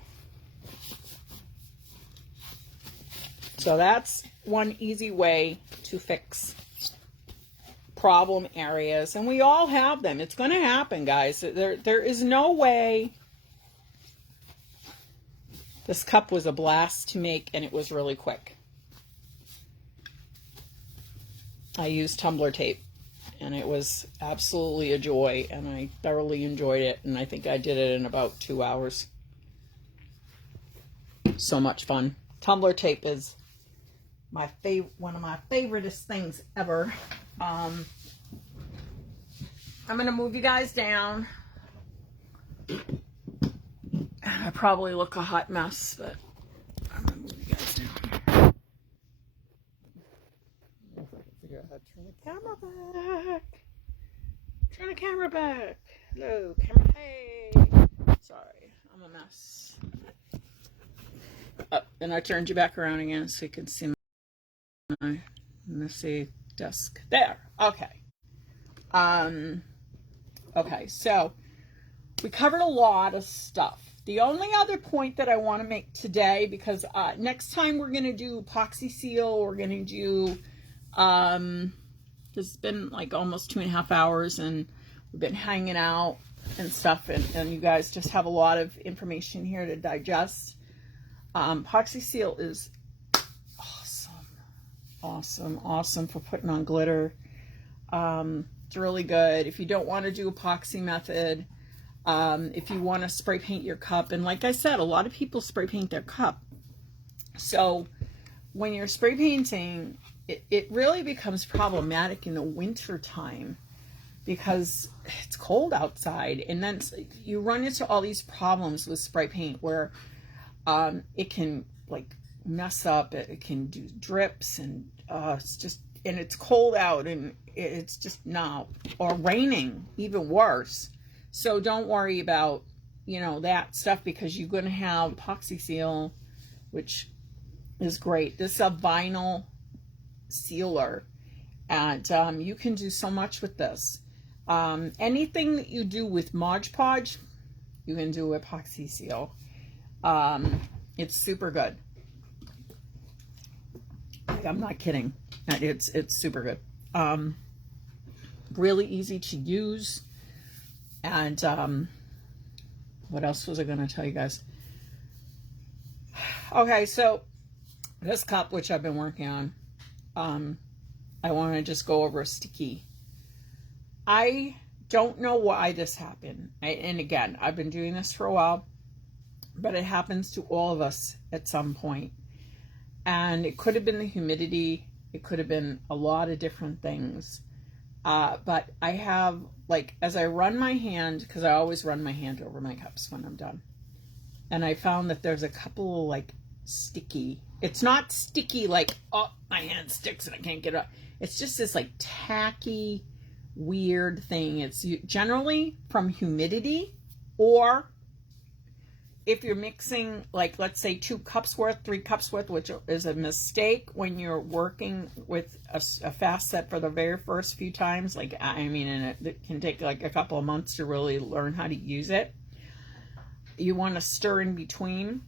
So that's one easy way to fix problem areas. And we all have them. It's going to happen, guys. There is no way. This cup was a blast to make, and it was really quick. I used tumbler tape, and it was absolutely a joy, and I thoroughly enjoyed it, and I think I did it in about 2 hours. So much fun. Tumbler tape is my one of my favoriteest things ever. I'm going to move you guys down. I probably look a hot mess, but I'm going to move you guys down. Turn the camera back. Turn the camera back. Hello, camera. Hey. Sorry, I'm a mess. And I turned you back around again so you can see my messy desk. There. Okay. Okay, so we covered a lot of stuff. The only other point that I want to make today, because next time we're going to do epoxy seal, we're going to do, it's been like almost 2.5 hours and we've been hanging out and stuff, and you guys just have a lot of information here to digest. Epoxy seal is awesome for putting on glitter. It's really good. If you don't want to do epoxy method, if you want to spray paint your cup, and like I said, a lot of people spray paint their cup. So when you're spray painting, it really becomes problematic in the winter time because it's cold outside, and then you run into all these problems with spray paint where it can like mess up, it can do drips, and it's just, and it's cold out, and it's just not, or raining, even worse. So don't worry about, that stuff, because you're going to have epoxy seal, which is great. This is a vinyl sealer, and you can do so much with this. Anything that you do with Mod Podge, you can do epoxy seal. It's super good. I'm not kidding. It's super good. Really easy to use. And what else was I going to tell you guys? Okay, so this cup, which I've been working on, I want to just go over a sticky. I don't know why this happened. And again, I've been doing this for a while, but it happens to all of us at some point. And it could have been the humidity. It could have been a lot of different things. But I have, like, as I run my hand, because I always run my hand over my cups when I'm done, and I found that there's a couple, like, sticky. It's not sticky like, oh, my hand sticks and I can't get it up. It's just this, like, tacky, weird thing. It's generally from humidity, or if you're mixing, like, let's say 2 cups worth, 3 cups worth, which is a mistake when you're working with a fast set for the very first few times. Like, I mean, and it can take like a couple of months to really learn how to use it. You want to stir in between.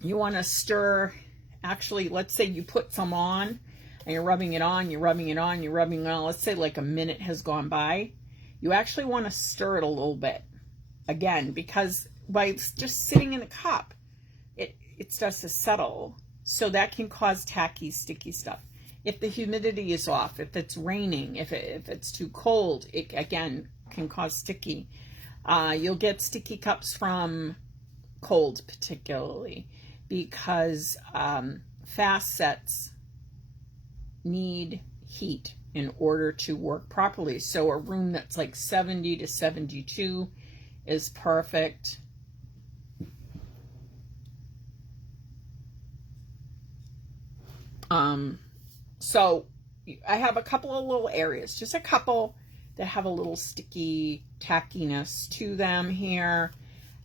You want to stir, actually, let's say you put some on and you're rubbing it on, you're rubbing it on, you're rubbing it on. Let's say like a minute has gone by. You actually want to stir it a little bit. Again, because by just sitting in a cup, it starts to settle. So that can cause tacky, sticky stuff. If the humidity is off, if it's raining, if it's too cold, it again can cause sticky. You'll get sticky cups from cold, particularly, because fast sets need heat in order to work properly. So a room that's like 70 to 72 is perfect. So I have a couple of little areas, just a couple that have a little sticky tackiness to them here.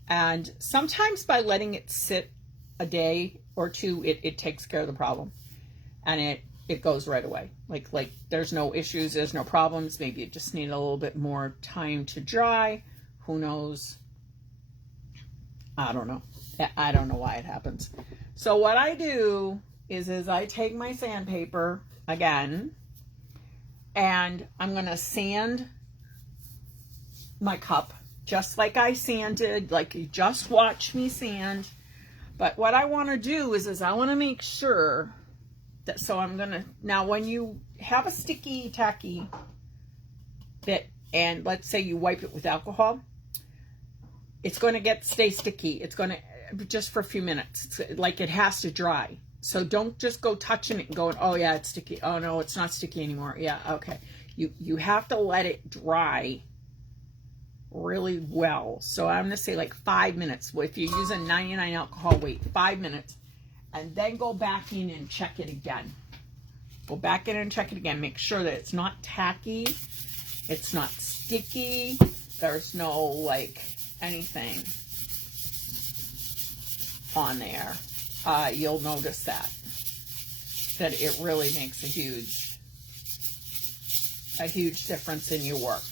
And sometimes by letting it sit a day or two, it takes care of the problem, and it goes right away. Like there's no issues, there's no problems. Maybe it just needs a little bit more time to dry. Who knows? I don't know. I don't know why it happens. So what I do is I take my sandpaper again, and I'm going to sand my cup just like I sanded, like you just watched me sand. But what I want to do is I want to make sure that, so I'm going to, now when you have a sticky, tacky bit, and let's say you wipe it with alcohol, it's going to stay sticky. It's going to, just for a few minutes. It's like it has to dry. So don't just go touching it and going, oh yeah, it's sticky. Oh no, it's not sticky anymore. Yeah, okay. You have to let it dry really well. So I'm going to say like 5 minutes. Well, if you're using 99 alcohol, wait 5 minutes, and then go back in and check it again. Go back in and check it again. Make sure that it's not tacky. It's not sticky. There's no, like, anything on there. You'll notice that it really makes a huge difference in your work.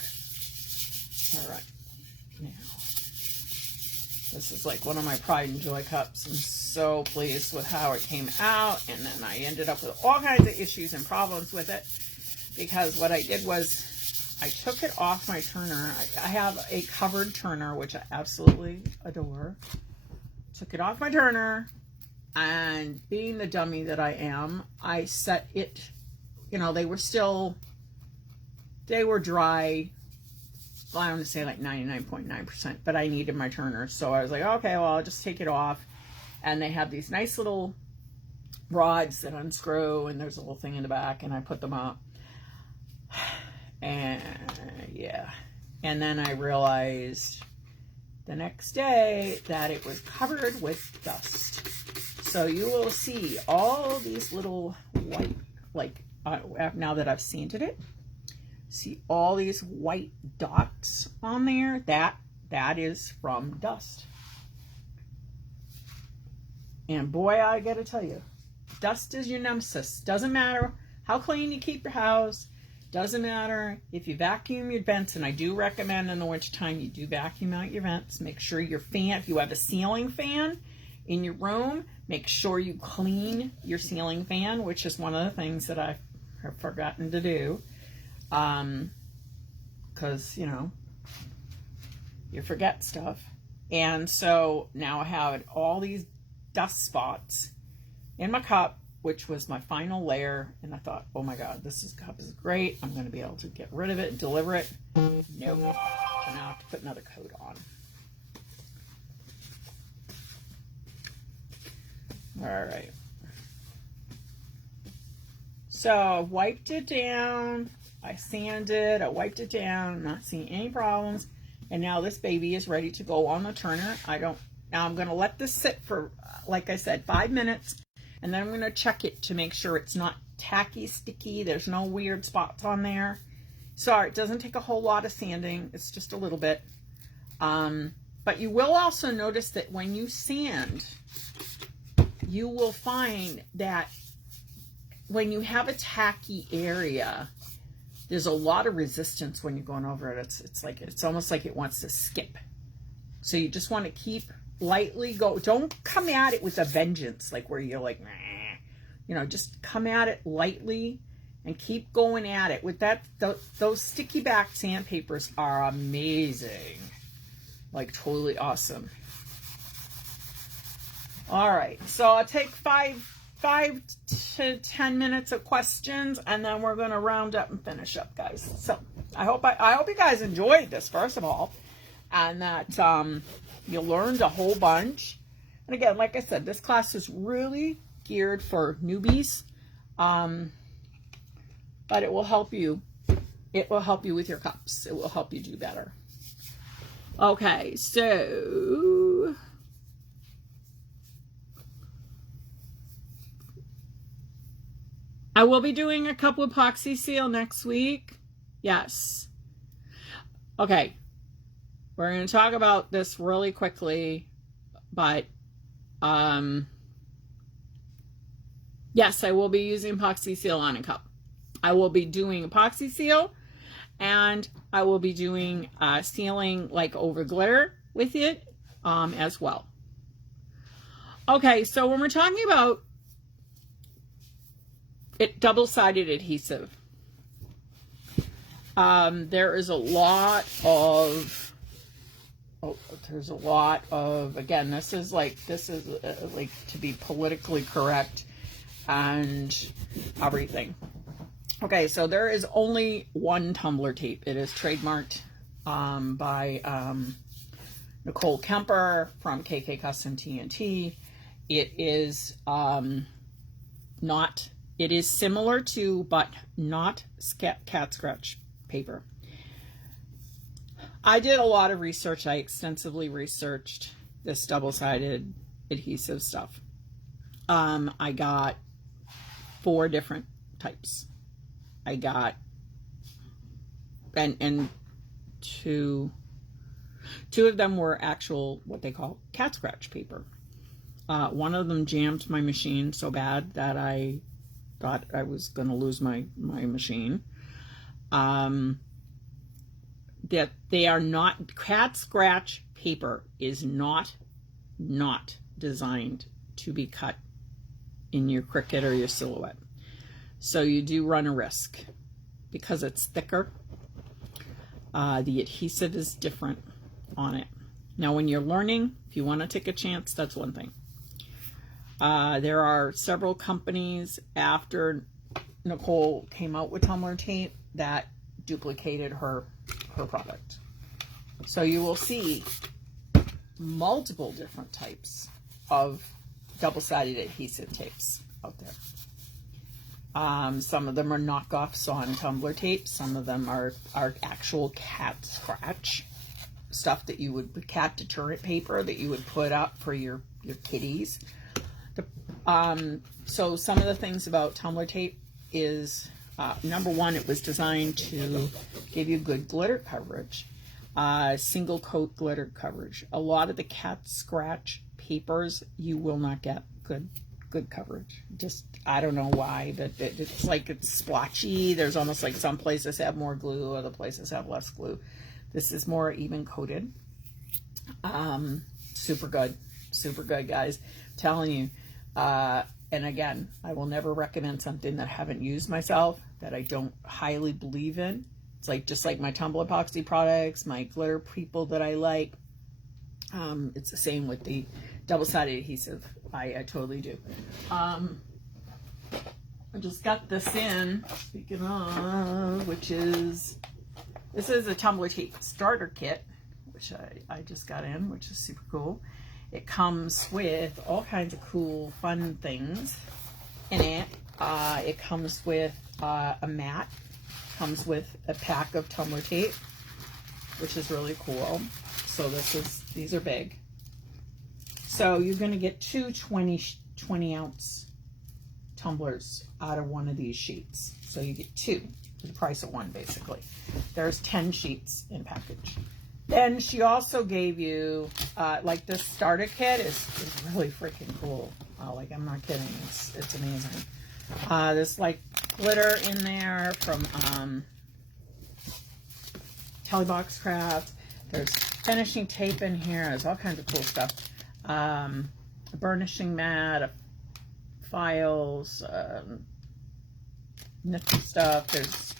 All right. Now, this is like one of my pride and joy cups. I'm so pleased with how it came out. And then I ended up with all kinds of issues and problems with it, because what I did was I took it off my turner. I have a covered turner, which I absolutely adore. Took it off my turner, and being the dummy that I am, I set it, you know, they were dry. Well, I want to say like 99.9%, but I needed my turner. So I was like, okay, well, I'll just take it off. And they have these nice little rods that unscrew, and there's a little thing in the back, and I put them up. And yeah. And then I realized the next day that it was covered with dust. So you will see all these little white, like, now that I've sanded it, see all these white dots on there? That is from dust. And boy, I gotta tell you, dust is your nemesis. Doesn't matter how clean you keep your house. Doesn't matter if you vacuum your vents, and I do recommend in the wintertime you do vacuum out your vents. Make sure your fan, if you have a ceiling fan in your room, make sure you clean your ceiling fan, which is one of the things that I have forgotten to do. Because, you know, you forget stuff. And so now I have all these dust spots in my cup, which was my final layer, and I thought, oh my God, this cup is great. I'm going to be able to get rid of it and deliver it. Nope. So now I have to put another coat on. All right. So I wiped it down. I sanded. I wiped it down. I'm not seeing any problems. And now this baby is ready to go on the turner. Now I'm going to let this sit for, like I said, 5 minutes. And then I'm going to check it to make sure it's not tacky, sticky. There's no weird spots on there. Sorry, it doesn't take a whole lot of sanding. It's just a little bit. But you will also notice that when you sand, you will find that when you have a tacky area, there's a lot of resistance when you're going over it. It's almost like it wants to skip. So you just want to keep lightly go. Don't come at it with a vengeance, like where you're like, you know, just come at it lightly and keep going at it. With that, those sticky back sandpapers are amazing, like totally awesome. All right, so I'll take 5 to 10 minutes of questions, and then we're going to round up and finish up, guys. So I hope you guys enjoyed this, first of all, and that you learned a whole bunch. And again, like I said, this class is really geared for newbies, but it will help you. It will help you with your cups. It will help you do better. Okay, so I will be doing a cup epoxy seal next week. Yes. Okay. We're going to talk about this really quickly, but yes, I will be using epoxy seal on a cup. I will be doing epoxy seal, and I will be doing sealing like over glitter with it as well. Okay, so when we're talking about double-sided adhesive, there is a lot of again, this is like to be politically correct and everything. Okay, so there is only one tumbler tape. It is trademarked by Nicole Kemper from KK Custom TNT. It is it is similar to, but not cat scratch paper. I did a lot of research. I extensively researched this double-sided adhesive stuff. I got 4 different types. I got, and two of them were actual, what they call cat scratch paper. One of them jammed my machine so bad that I thought I was going to lose my machine. That they are not, cat scratch paper is not designed to be cut in your Cricut or your Silhouette. So you do run a risk because it's thicker. The adhesive is different on it. Now when you're learning, if you want to take a chance, that's one thing. There are several companies after Nicole came out with tumbler tape that duplicated her product. So you will see multiple different types of double-sided adhesive tapes out there. Some of them are knockoffs on tumbler tape. Some of them are actual cat scratch stuff that you would, cat deterrent paper that you would put up for your kitties. So some of the things about tumbler tape is, number one, it was designed to give you good glitter coverage, single coat glitter coverage. A lot of the cat scratch papers, you will not get good coverage. Just, I don't know why, but it's like it's splotchy. There's almost like some places have more glue, other places have less glue. This is more even coated. Super good, guys. I'm telling you. And again, I will never recommend something that I haven't used myself, that I don't highly believe in. It's like, just like my tumble epoxy products, my glitter people that I like. It's the same with the double-sided adhesive. I totally do. I just got this in, speaking of, which is, this is a tumbler tape starter kit, which I just got in, which is super cool. It comes with all kinds of cool, fun things in it. It comes with a mat, comes with a pack of tumbler tape, which is really cool. So these are big. So you're going to get two 20-ounce tumblers out of one of these sheets. So you get two for the price of one, basically. There's 10 sheets in package. Then she also gave you, like this starter kit is really freaking cool. Like, I'm not kidding. It's amazing. There's like glitter in there from Telebox Craft. There's finishing tape in here. There's all kinds of cool stuff. A burnishing mat, files, nifty stuff. There's,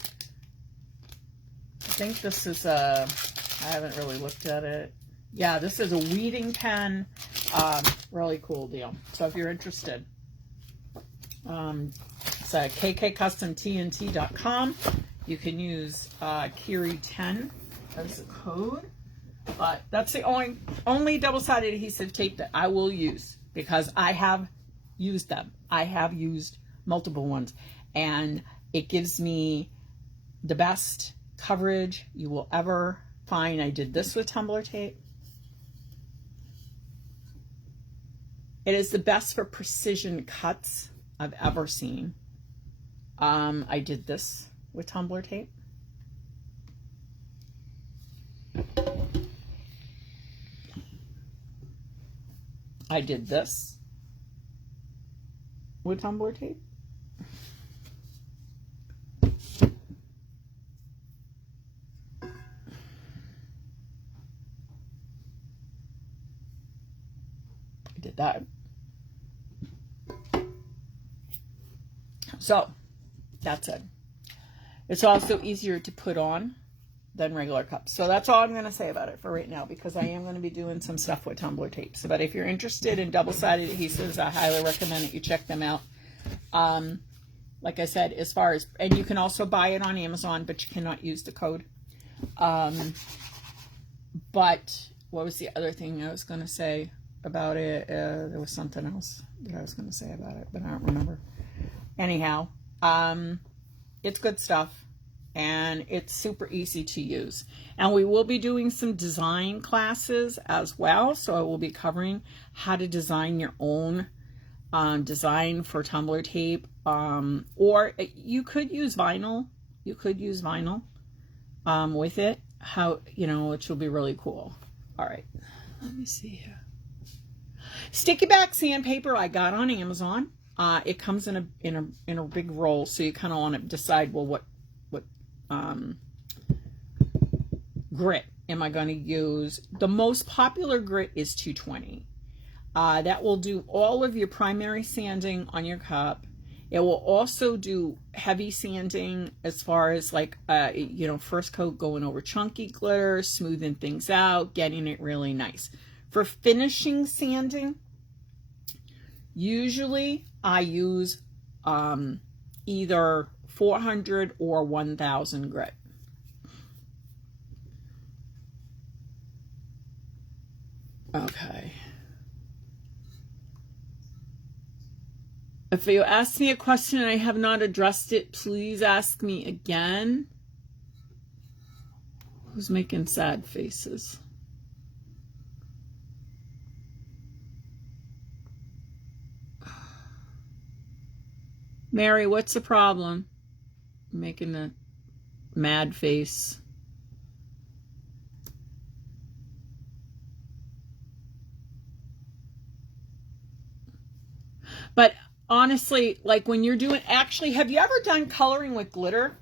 I think this is a, I haven't really looked at it. Yeah, this is a weeding pen. Really cool deal. So if you're interested, it's at kkkcustomtnt.com. You can use Kiri10 as a code. But that's the only double-sided adhesive tape that I will use, because I have used them. I have used multiple ones, and it gives me the best coverage you will ever find. I did this with tumbler tape. It is the best for precision cuts I've ever seen. I did this with tumbler tape. I did this with tumbler tape. I did that. So that's it. It's also easier to put on than regular cups. So that's all I'm going to say about it for right now, because I am going to be doing some stuff with tumbler tapes. But if you're interested in double-sided adhesives, I highly recommend that you check them out. Like I said, as far as, and you can also buy it on Amazon, but you cannot use the code. But what was the other thing I was going to say about it? There was something else that I was going to say about it, but I don't remember. Anyhow, it's good stuff. And it's super easy to use. And we will be doing some design classes as well. So I will be covering how to design your own design for tumbler tape, or you could use vinyl. You could use vinyl with it, which will be really cool. All right, let me see here. Sticky back sandpaper I got on Amazon. It comes in a big roll, so you kind of want to decide, well, what grit am I going to use? The most popular grit is 220. That will do all of your primary sanding on your cup. It will also do heavy sanding as far as like, first coat going over chunky glitter, smoothing things out, getting it really nice. For finishing sanding, usually I use either 400 or 1000 grit. Okay. If you ask me a question and I have not addressed it, please ask me again. Who's making sad faces? Mary, what's the problem? Making a mad face. But honestly, like when you're doing, actually, have you ever done coloring with glitter?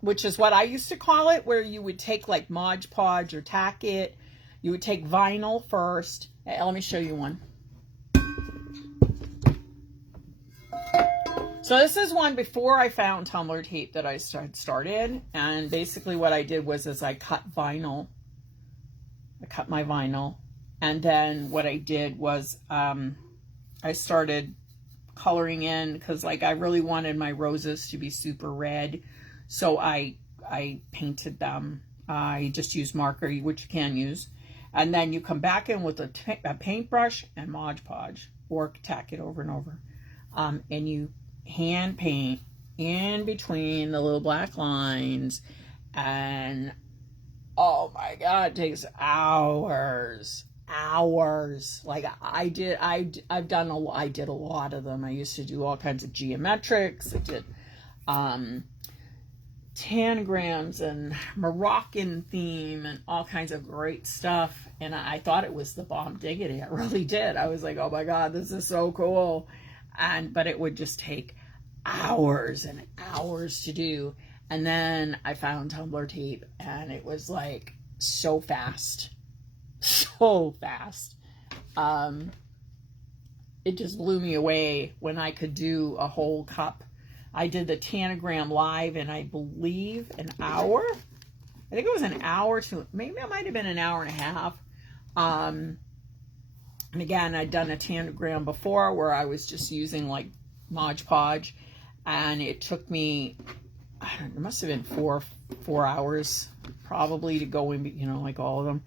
Which is what I used to call it, where you would take like Mod Podge or tack it. You would take vinyl first. Let me show you one. So this is one before I found tumbler tape that I started. And basically what I did was I cut vinyl. I cut my vinyl. And then what I did was I started coloring in, because like I really wanted my roses to be super red. So I painted them. I just used marker, which you can use. And then you come back in with a paintbrush and Mod Podge, or tack it over and over. And you hand paint in between the little black lines. And oh my God, it takes hours. Like I did a lot of them. I used to do all kinds of geometrics. I did tanagrams and Moroccan theme and all kinds of great stuff, and I thought it was the bomb diggity. I really did. I was like, oh my God, this is so cool. But it would just take hours and hours to do. And then I found tumbler tape, and it was like so fast. It just blew me away when I could do a whole cup. I did the tanagram live in, I believe, an hour. I think it was an hour to, maybe it might have been an hour and a half. And again, I'd done a tanagram before where I was just using like Mod Podge, and it took me, I don't know, it must have been four hours probably to go in, like all of them.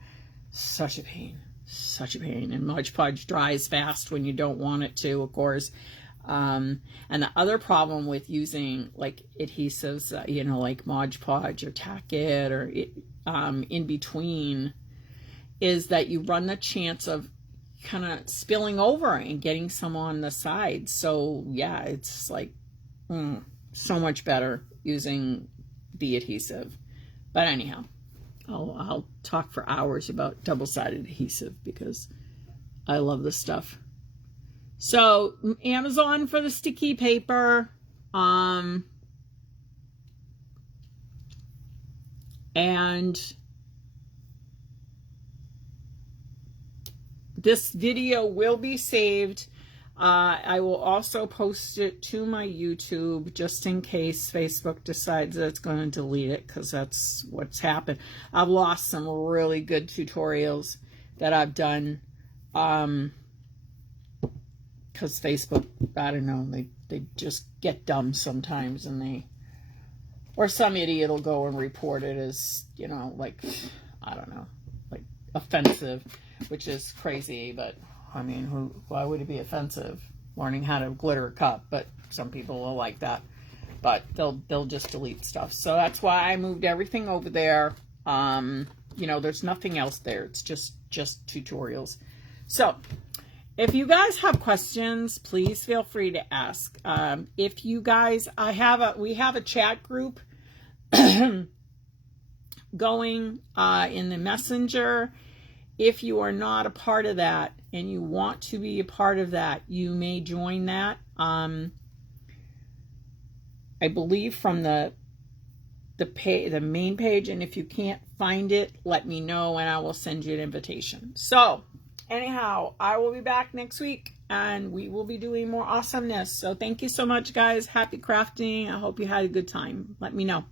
Such a pain. And Mod Podge dries fast when you don't want it to, of course. And the other problem with using like adhesives, like Mod Podge or tack it or in between, is that you run the chance of kind of spilling over and getting some on the sides. So yeah, it's like so much better using the adhesive. But anyhow, I'll talk for hours about double-sided adhesive because I love this stuff. So Amazon for the sticky paper, and this video will be saved. I will also post it to my YouTube just in case Facebook decides that it's going to delete it, because that's what's happened. I've lost some really good tutorials that I've done because Facebook, I don't know, they just get dumb sometimes, and or some idiot will go and report it as, like, I don't know, like offensive, which is crazy, but I mean, why would it be offensive? Learning how to glitter a cup, but some people will like that. But they'll just delete stuff. So that's why I moved everything over there. There's nothing else there. It's just tutorials. So If you guys have questions, please feel free to ask. If you guys, we have a chat group going in the messenger. If you are not a part of that and you want to be a part of that, you may join that. I believe from the main page, and if you can't find it, let me know and I will send you an invitation. So anyhow, I will be back next week and we will be doing more awesomeness. So thank you so much, guys. Happy crafting. I hope you had a good time. Let me know.